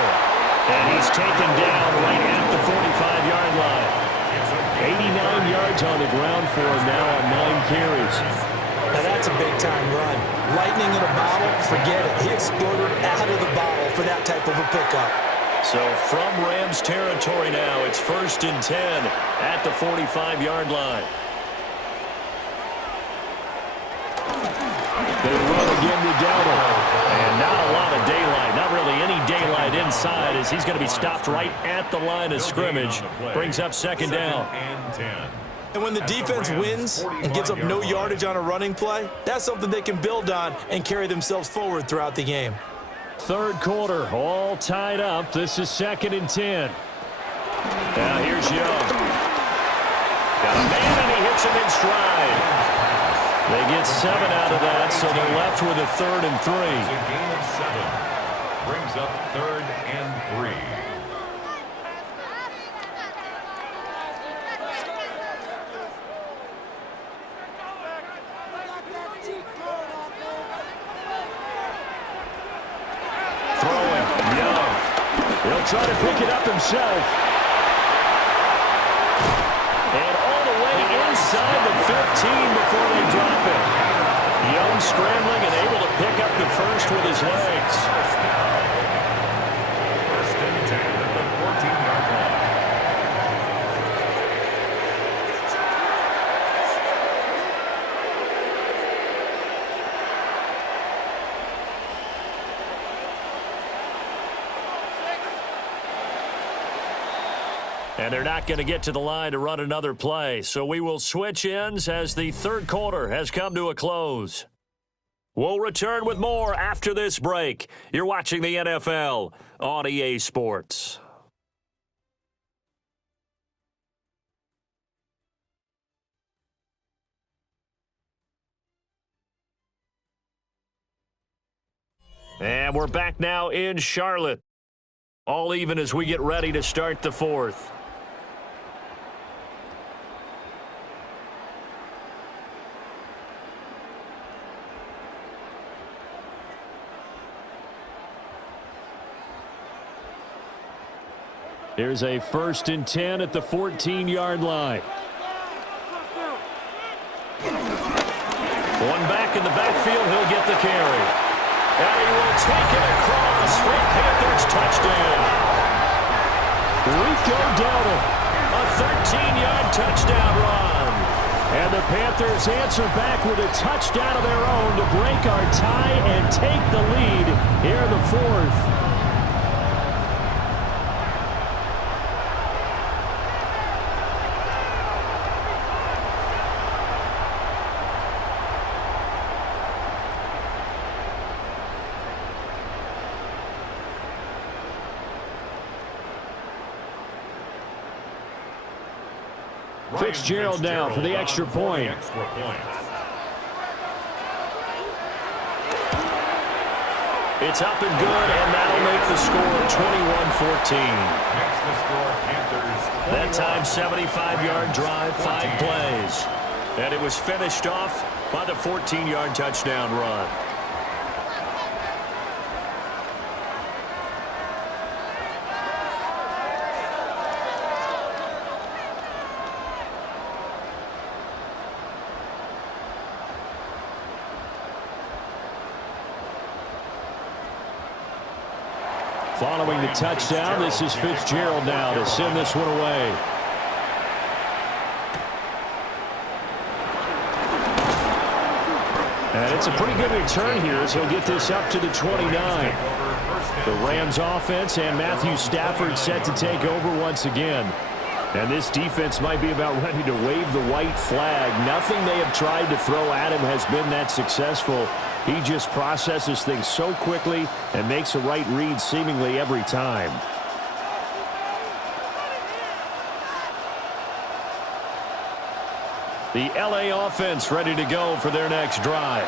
And he's taken down right at the 45-yard line. 89 yards on the ground for him now on 9 carries. Now that's a big-time run. Lightning in a bottle, forget it. He exploded out of the bottle for that type of a pickup. So from Rams territory now, it's 1st and 10 at the 45-yard line. They run again with Dowdle. And not a lot of daylight, not really any daylight inside as he's going to be stopped right at the line of scrimmage. Brings up 2nd down. And when the defense wins and gives up no yardage on a running play, that's something they can build on and carry themselves forward throughout the game. 3rd quarter, all tied up. This is 2nd and 10. Now here's Young. Got a man, and he hits him in stride. They get 7 out of that, so they're left with a 3rd and 3. It's a gain of 7. Brings up 3rd and 3. He'll try to pick it up himself. And all the way inside the 15 before they drop it. Young scrambling and able to pick up the first with his legs. First and 10 at the 14-yard line. And they're not going to get to the line to run another play. So we will switch ends as the third quarter has come to a close. We'll return with more after this break. You're watching the NFL on EA Sports. And we're back now in Charlotte. All even as we get ready to start the fourth. Here's a 1st and 10 at the 14-yard line. One back in the backfield, he'll get the carry. And he will take it across for a Panthers touchdown. Rico Dowdle, a 13-yard touchdown run. And the Panthers answer back with a touchdown of their own to break our tie and take the lead here in the fourth. Fitzgerald now for the extra point. It's up and good, and that'll make the score 21-14. That time, 75-yard drive, 5 plays. And it was finished off by the 14-yard touchdown run. Following the touchdown, this is Fitzgerald now to send this one away. And it's a pretty good return here as he'll get this up to the 29. The Rams offense and Matthew Stafford set to take over once again. And this defense might be about ready to wave the white flag. Nothing they have tried to throw at him has been that successful. He just processes things so quickly and makes a right read seemingly every time. The LA offense ready to go for their next drive.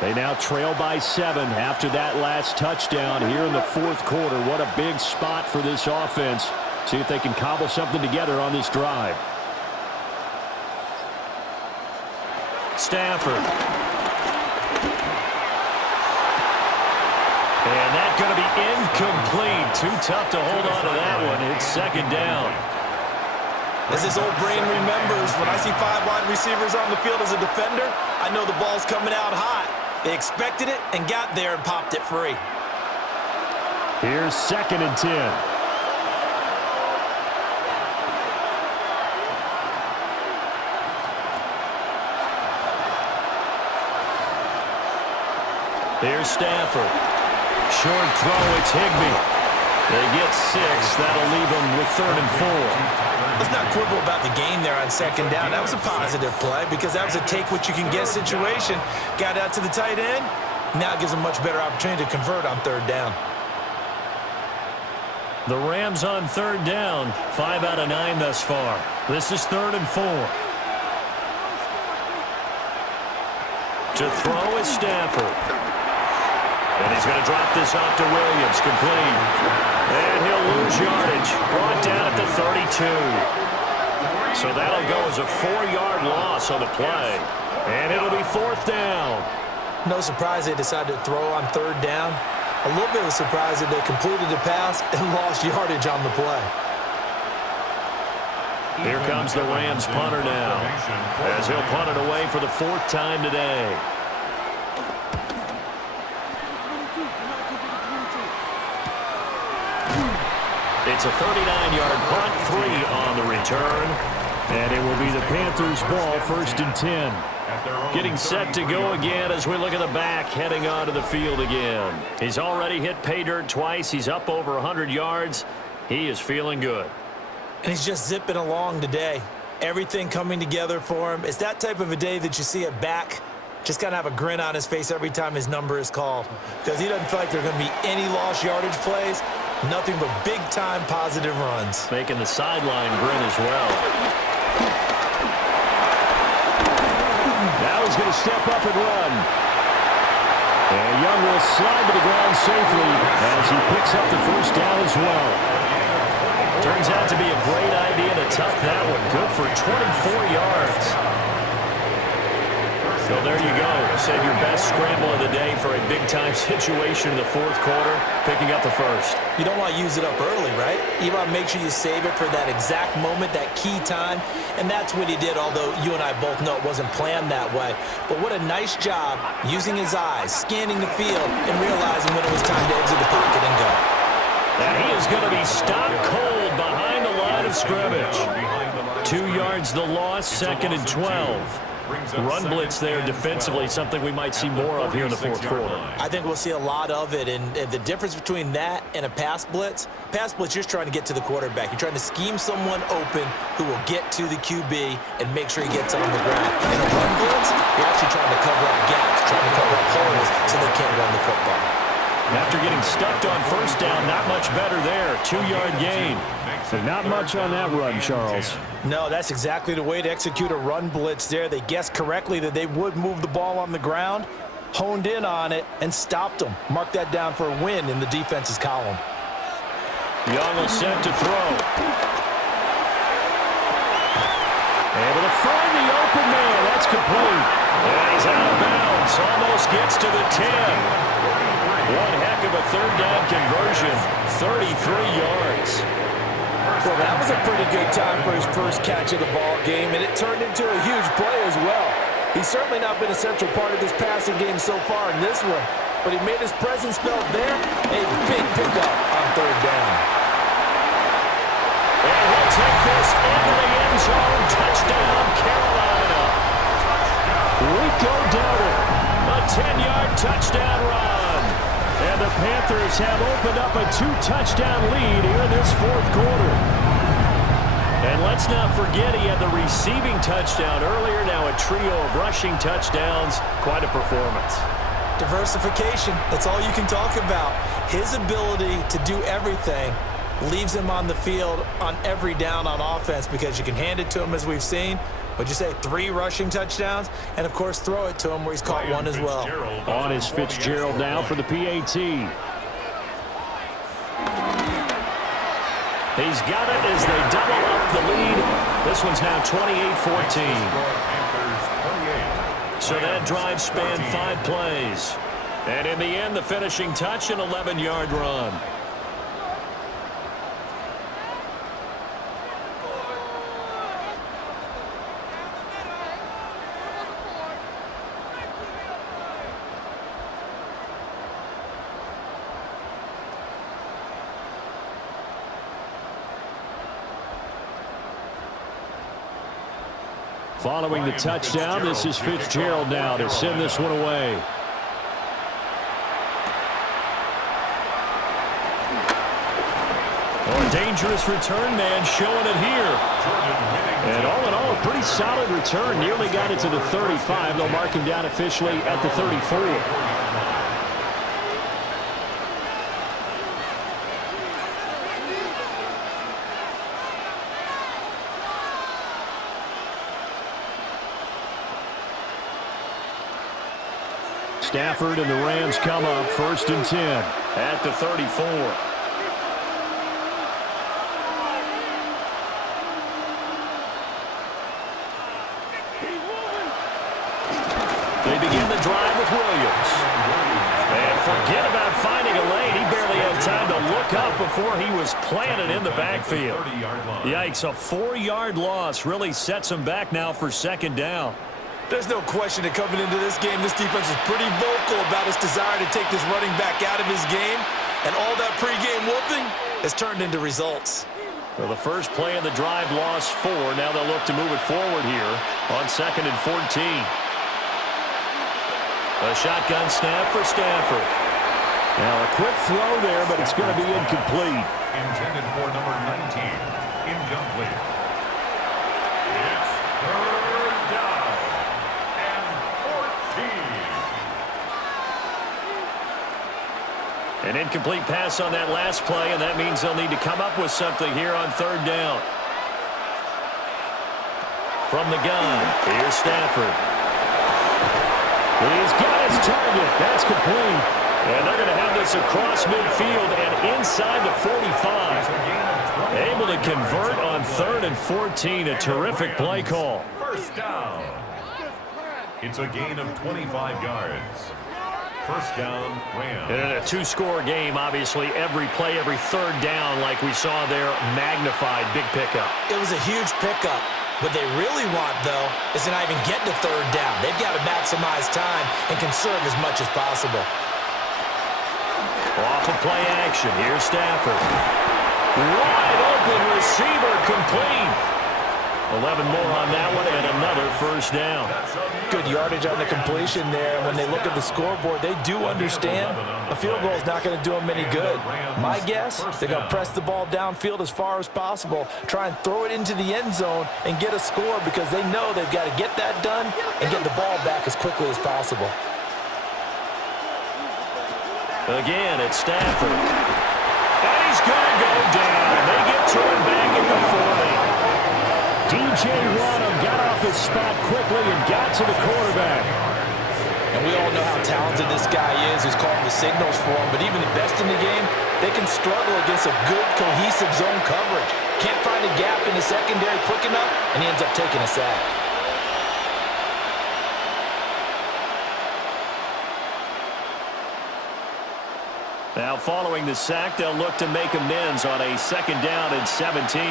They now trail by 7 after that last touchdown here in the fourth quarter. What a big spot for this offense. See if they can cobble something together on this drive. Stafford. And that's going to be incomplete. Too tough to hold on to that one. It's second down. As his old brain remembers, when I see 5 wide receivers on the field as a defender, I know the ball's coming out hot. They expected it and got there and popped it free. Here's 2nd and 10. Here's Stafford. Short throw, it's Higbee. They get 6. That'll leave them with 3rd and 4. Let's not quibble about the game there on 2nd down. That was a positive play because that was a take-what-you-can-get situation. Got out to the tight end. Now it gives them a much better opportunity to convert on 3rd down. The Rams on 3rd down. 5 out of 9 thus far. This is 3rd and 4. To throw is Stafford. And he's going to drop this off to Williams, complete. And he'll lose yardage. Brought down at the 32. So that'll go as a 4-yard loss on the play. And it'll be 4th down. No surprise they decided to throw on 3rd down. A little bit of a surprise that they completed the pass and lost yardage on the play. Here comes the Rams punter now, as he'll punt it away for the 4th time today. It's a 39-yard punt, 3 on the return. And it will be the Panthers' ball, 1st and 10. Getting set to go again as we look at the back, heading onto the field again. He's already hit pay dirt twice. He's up over 100 yards. He is feeling good. And he's just zipping along today. Everything coming together for him. It's that type of a day that you see a back just kind of have a grin on his face every time his number is called, because he doesn't feel like there are going to be any lost yardage plays. Nothing but big-time positive runs. Making the sideline grin as well. Now he's going to step up and run. And Young will slide to the ground safely as he picks up the 1st down as well. Turns out to be a great idea to tuck that one. Good for 24 yards. So there you go. Save your best scramble of the day for a big-time situation in the 4th quarter, picking up the 1st. You don't want to use it up early, right? You want to make sure you save it for that exact moment, that key time. And that's what he did, although you and I both know it wasn't planned that way. But what a nice job using his eyes, scanning the field, and realizing when it was time to exit the pocket and go. And he is going to be stopped cold behind the line of scrimmage. 2 yards the loss, 2nd and 12. Run blitz there defensively, something we might see more of here in the 4th quarter. I think we'll see a lot of it, and the difference between that and a pass blitz, you're just trying to get to the quarterback. You're trying to scheme someone open who will get to the QB and make sure he gets on the ground. In a run blitz, you're actually trying to cover up gaps, trying to cover up holes so they can't run the football. After getting stuffed on 1st down, not much better there. 2-yard gain. But not much on that run, Charles. No, that's exactly the way to execute a run blitz there. They guessed correctly that they would move the ball on the ground, honed in on it, and stopped them. Mark that down for a win in the defense's column. Young will set to throw. Able to find the open man. That's complete. And he's out of bounds. Almost gets to the 10. One heck of a 3rd down conversion. 33 yards. Well, that was a pretty good time for his first catch of the ball game, and it turned into a huge play as well. He's certainly not been a central part of this passing game so far in this one, but he made his presence felt there. A big pickup on 3rd down. And he'll take this into the end zone. Touchdown, Carolina. Rico Dowdle, a 10-yard touchdown run. And the Panthers have opened up a 2-touchdown lead here in this 4th quarter. And let's not forget he had the receiving touchdown earlier. Now a trio of rushing touchdowns. Quite a performance. Diversification, that's all you can talk about. His ability to do everything leaves him on the field on every down on offense, because you can hand it to him, as we've seen. Would you say 3 rushing touchdowns? And, of course, throw it to him where he's caught one as well. On is Fitzgerald now for the PAT. He's got it as they double up the lead. This one's now 28-14. So that drive spanned 5 plays. And in the end, the finishing touch, an 11-yard run. Following the touchdown, this is Fitzgerald now to send this one away. Oh, a dangerous return man showing it here. And all in all, a pretty solid return. Nearly got it to the 35. They'll mark him down officially at the 34. Stafford and the Rams come up 1st and 10 at the 34. They begin the drive with Williams. And forget about finding a broke up before he was planted in the backfield. Yikes, a 4-yard loss really sets him back now for second down. There's no question that coming into this game, this defense is pretty vocal about its desire to take this running back out of his game, and all that pregame whooping has turned into results. Well, the first play of the drive lost 4. Now they'll look to move it forward here on 2nd and 14. A shotgun snap for Stafford. Now a quick throw there, but it's going to be incomplete. Intended for number 19. Incomplete. It's 3rd down and 14. An incomplete pass on that last play, and that means they'll need to come up with something here on 3rd down. From the gun, here's Stafford. He's got his target. That's complete. And they're going to have this across midfield and inside the 45. Able to convert on 3rd and 14. A terrific play call. First down. It's a gain of 25 yards. First down, Rams. And in a 2-score game, obviously, every play, every 3rd down, like we saw there, magnified. Big pickup. It was a huge pickup. What they really want, though, is to not even get to 3rd down. They've got to maximize time and conserve as much as possible. Off of play action. Here's Stafford. Wide open receiver complete. 11 more on that one and another first down. Good yardage on the completion there. And when they look at the scoreboard, they do understand a field goal is not going to do them any good. My guess, they're going to press the ball downfield as far as possible, try and throw it into the end zone and get a score because they know they've got to get that done and get the ball back as quickly as possible. Again, it's Stafford. And he's going to go down. They get to him back at the 40. DJ Ronham got off his spot quickly and got to the quarterback. And we all know how talented this guy is who's calling the signals for him, but even the best in the game, they can struggle against a good, cohesive zone coverage. Can't find a gap in the secondary quick enough, and he ends up taking a sack. Now following the sack, they'll look to make amends on a 2nd down and 17.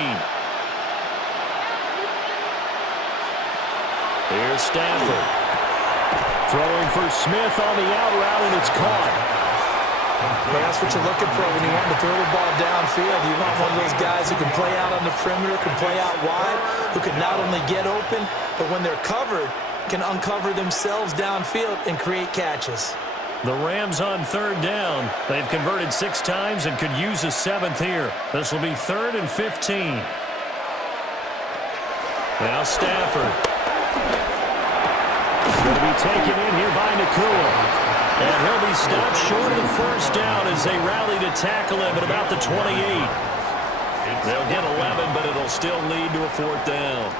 Here's Stafford. Throwing for Smith on the out route, and it's caught. Well, that's what you're looking for when you want to throw the ball downfield. You want one of those guys who can play out on the perimeter, can play out wide, who can not only get open, but when they're covered, can uncover themselves downfield and create catches. The Rams on 3rd down. They've converted 6 times and could use a 7th here. This will be 3rd and 15. Now Stafford. Going to be taken in here by Nakua. And he'll be stopped short of the first down as they rally to tackle him at about the 28. They'll get 11, but it'll still lead to a 4th down.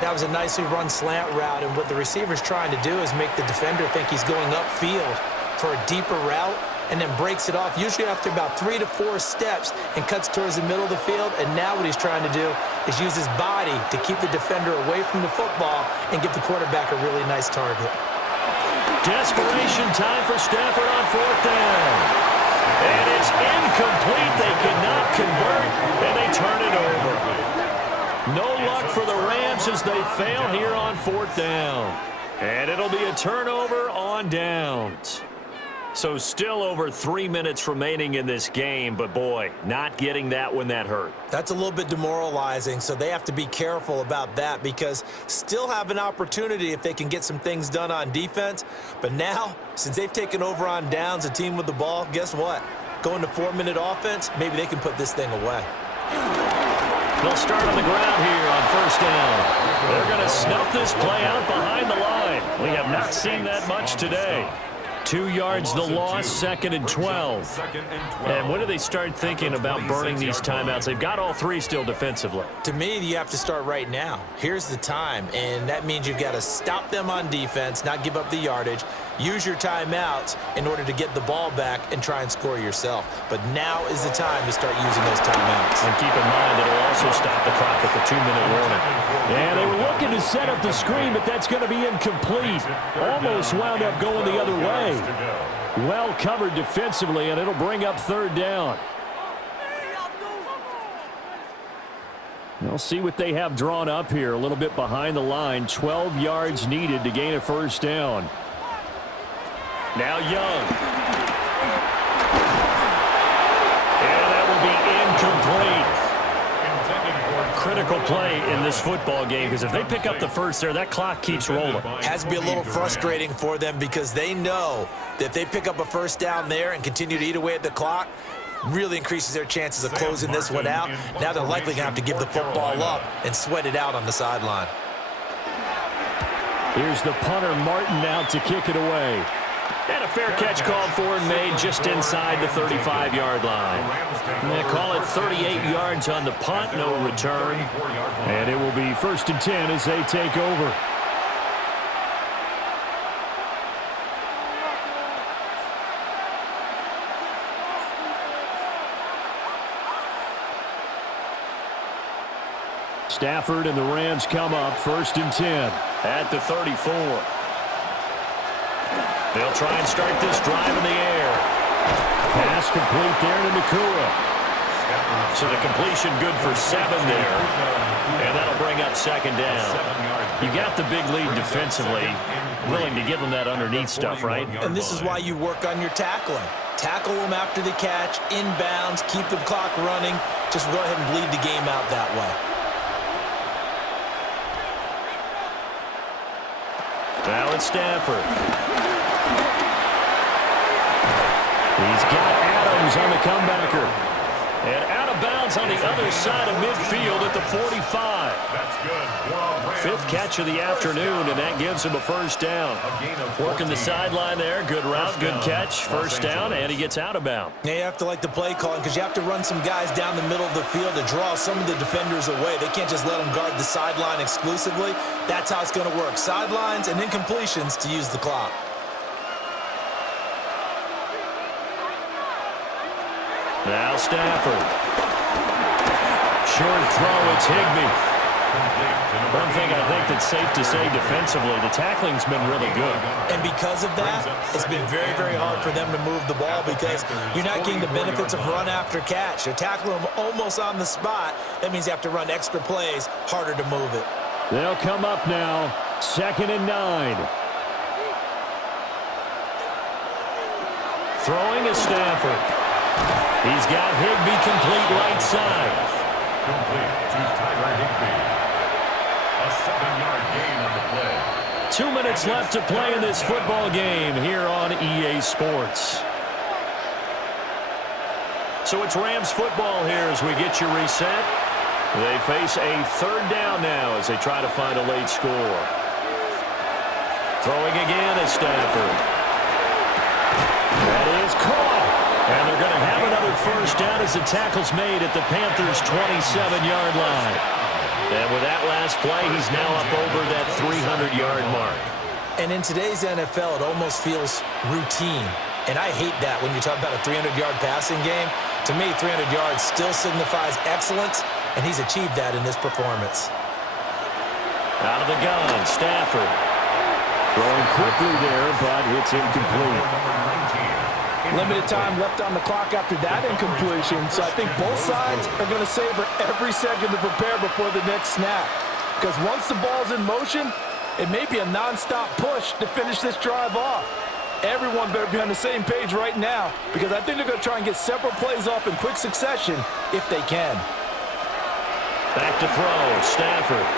That was a nicely run slant route, and what the receiver's trying to do is make the defender think he's going upfield for a deeper route and then breaks it off, usually after about 3 to 4 steps, and cuts towards the middle of the field. And now what he's trying to do is use his body to keep the defender away from the football and give the quarterback a really nice target. Desperation time for Stafford on 4th down. And it's incomplete. They could not convert, and they turn it over. No luck for the Rams as they fail here on 4th down. And it'll be a turnover on downs. So still over 3 minutes remaining in this game, but boy, not getting that when that hurt. That's a little bit demoralizing, so they have to be careful about that because still have an opportunity if they can get some things done on defense. But now, since they've taken over on downs, a team with the ball, guess what? Going to 4-minute offense, maybe they can put this thing away. They'll start on the ground here on 1st down. They're going to snuff this play out behind the line. We have not seen that much today. 2 yards the loss, 2nd and 12. And when do they start thinking about burning these timeouts? They've got all 3 still defensively. To me, you have to start right now. Here's the time, and that means you've got to stop them on defense, not give up the yardage, use your timeouts in order to get the ball back and try and score yourself. But now is the time to start using those timeouts. And keep in mind, it'll also stop the clock at the 2-minute warning. And they were looking to set up the screen, but that's going to be incomplete. Almost wound up going the other way. Well covered defensively, and it'll bring up 3rd down. We'll see what they have drawn up here. A little bit behind the line. 12 yards needed to gain a first down. Now Young. And that will be incomplete. Critical play in this football game, because if they pick up the first there, that clock keeps rolling. Has to be a little frustrating for them because they know that if they pick up a first down there and continue to eat away at the clock, really increases their chances of closing this one out. Now they're likely going to have to give the football up and sweat it out on the sideline. Here's the punter, Martin, out to kick it away. And a fair catch called for and made just inside the 35-yard line. And they call it 38 yards on the punt, no return. And it will be 1st and 10 as they take over. Stafford and the Rams come up 1st and 10 at the 34. They'll try and start this drive in the air. Pass complete there to Nakua. So the completion good for 7 there. And that'll bring up 2nd down. You got the big lead defensively. Willing to give them that underneath stuff, right? And this is why you work on your tackling. Tackle them after the catch, inbounds, keep the clock running. Just go ahead and bleed the game out that way. Now it's Stafford. He's got Adams on the comebacker. And out of bounds on the other side of midfield at the 45. That's good. 5th catch of the afternoon, and that gives him a first down. Working the sideline there. Good route, good catch. First down, and he gets out of bounds. Now you have to like the play calling because you have to run some guys down the middle of the field to draw some of the defenders away. They can't just let them guard the sideline exclusively. That's how it's going to work. Sidelines and incompletions to use the clock. Now Stafford. Short throw, it's Higbee. One thing I think that's safe to say defensively, the tackling's been really good. And because of that, it's been very, very hard for them to move the ball because you're not getting the benefits of run after catch. You're tackling them almost on the spot. That means you have to run extra plays, harder to move it. They'll come up now, 2nd and 9. Throwing is Stafford. He's got Higbee complete right side. Complete to Tyler Higbee. A 7-yard gain on the play. 2 minutes left to play in this football game here on EA Sports. So it's Rams football here as we get you reset. They face a 3rd down now as they try to find a late score. Throwing again is Stafford. That is caught. And they're going to have another first down as the tackle's made at the Panthers' 27-yard line. And with that last play, he's now up over that 300-yard mark. And in today's NFL, it almost feels routine. And I hate that when you talk about a 300-yard passing game. To me, 300 yards still signifies excellence, and he's achieved that in this performance. Out of the gun, Stafford. Throwing quickly there, but it's incomplete. Limited time left on the clock after that incompletion, so I think both sides are going to savor every second to prepare before the next snap. Because once the ball's in motion, it may be a nonstop push to finish this drive off. Everyone better be on the same page right now because I think they're going to try and get several plays off in quick succession if they can. Back to throw, Stafford.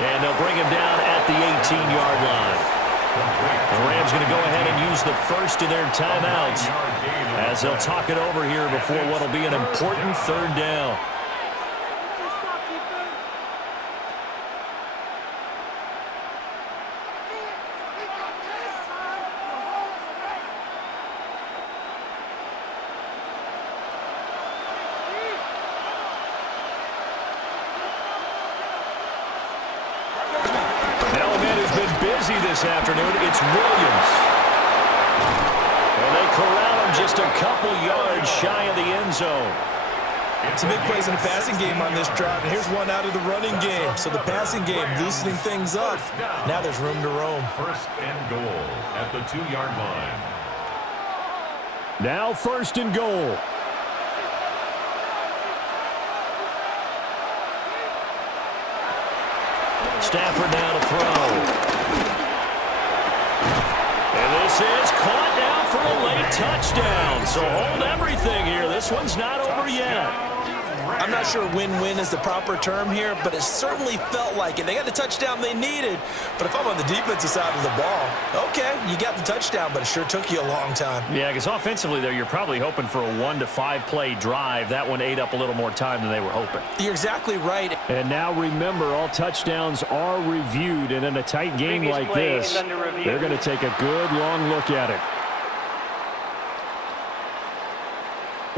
And they'll bring him down at the 18-yard line. The Rams going to go ahead and use the first of their timeouts as they'll talk it over here before what will be an important 3rd down. This afternoon, it's Williams. And they corral him just a couple yards shy of the end zone. Some big plays in the passing game on this drive, and here's one out of the running game. So the passing game loosening things up. Now there's room to roam. 1st and goal at the 2-yard line. Now 1st and goal. Stafford now to throw. And this is caught now for a late touchdown. So hold everything here. This one's not over yet. I'm not sure win-win is the proper term here, but it certainly felt like it. They got the touchdown they needed, but if I'm on the defensive side of the ball, okay, you got the touchdown, but it sure took you a long time. Yeah, because offensively there, you're probably hoping for a 1 to 5 play drive. That one ate up a little more time than they were hoping. You're exactly right. And now remember, all touchdowns are reviewed, and in a tight game like this, they're going to take a good long look at it.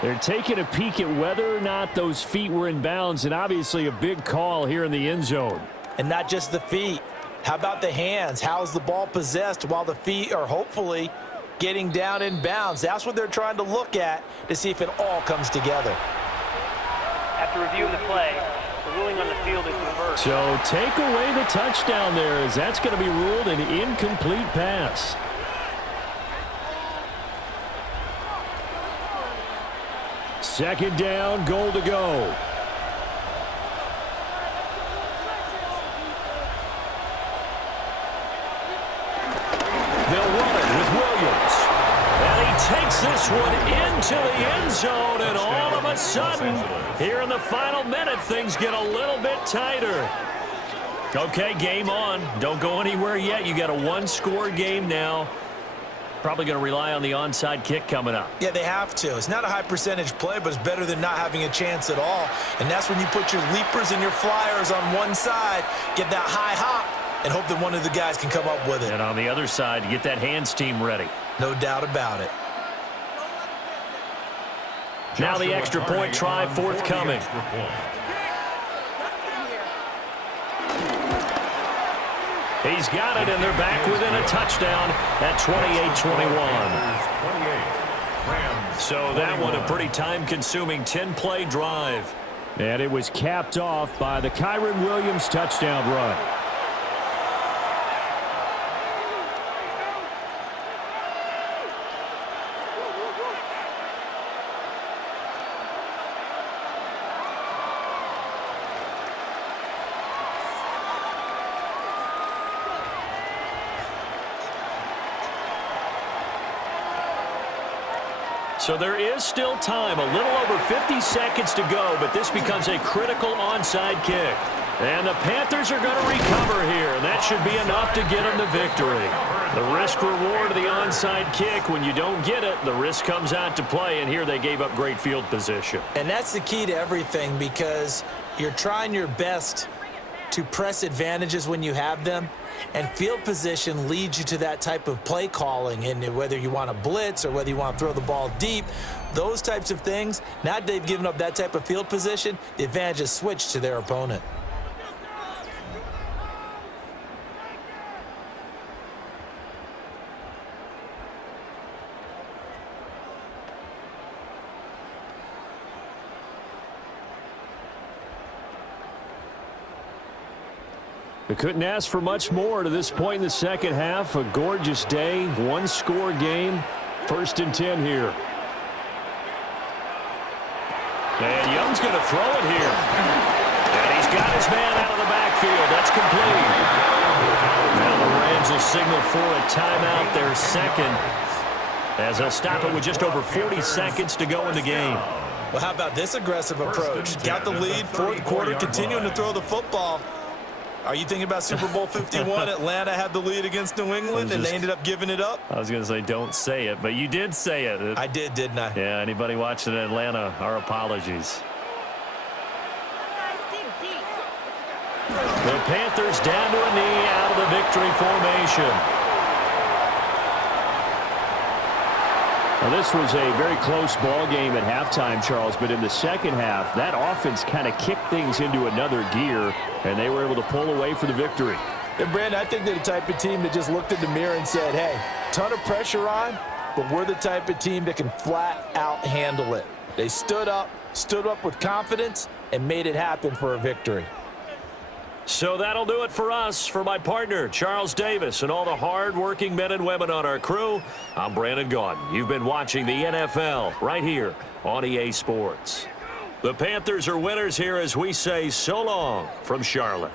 They're taking a peek at whether or not those feet were in bounds, and obviously a big call here in the end zone. And not just the feet. How about the hands? How's the ball possessed while the feet are hopefully getting down in bounds? That's what they're trying to look at to see if it all comes together. After reviewing the play, the ruling on the field is reversed. So take away the touchdown there, as that's going to be ruled an incomplete pass. Second down, goal to go. They'll run it with Williams. And he takes this one into the end zone, and all of a sudden, here in the final minute, things get a little bit tighter. Okay, game on. Don't go anywhere yet. You got a one-score game now. Probably going to rely on the onside kick coming up. Yeah, they have to. It's not a high percentage play, but it's better than not having a chance at all. And that's when you put your leapers and your flyers on one side, get that high hop, and hope that one of the guys can come up with it. And on the other side, get that hands team ready. No doubt about it. Now the extra point try forthcoming. He's got it, and they're back within a touchdown at 28-21. So that one a pretty time-consuming 10-play drive. And it was capped off by the Kyren Williams touchdown run. So there is still time, a little over 50 seconds to go, but this becomes a critical onside kick. And the Panthers are going to recover here, and that should be enough to get them the victory. The risk-reward of the onside kick, when you don't get it, the risk comes out to play, and here they gave up great field position. And that's the key to everything, because you're trying your best to press advantages when you have them, and field position leads you to that type of play calling. And whether you want to blitz or whether you want to throw the ball deep, those types of things, now that they've given up that type of field position, the advantage is switched to their opponent. They couldn't ask for much more to this point in the second half. A gorgeous day, one-score game, 1st and 10 here. And Young's going to throw it here. And he's got his man out of the backfield. That's complete. Now the Rams will signal for a timeout, their second, as they'll stop it with just over 40 seconds to go in the game. Well, how about this aggressive approach? Got the lead, 4th quarter, continuing to throw the football. Are you thinking about Super Bowl 51? Atlanta had the lead against New England, and they ended up giving it up? I was going to say don't say it, but you did say it. I did, didn't I? Yeah, anybody watching Atlanta, our apologies. The Panthers down to a knee out of the victory formation. Well, this was a very close ball game at halftime, Charles, but in the second half, that offense kind of kicked things into another gear, and they were able to pull away for the victory. And, Brandon, I think they're the type of team that just looked in the mirror and said, hey, ton of pressure on, but we're the type of team that can flat out handle it. They stood up with confidence, and made it happen for a victory. So that'll do it for us. For my partner, Charles Davis, and all the hard-working men and women on our crew, I'm Brandon Gaudin. You've been watching the NFL right here on EA Sports. The Panthers are winners here as we say so long from Charlotte.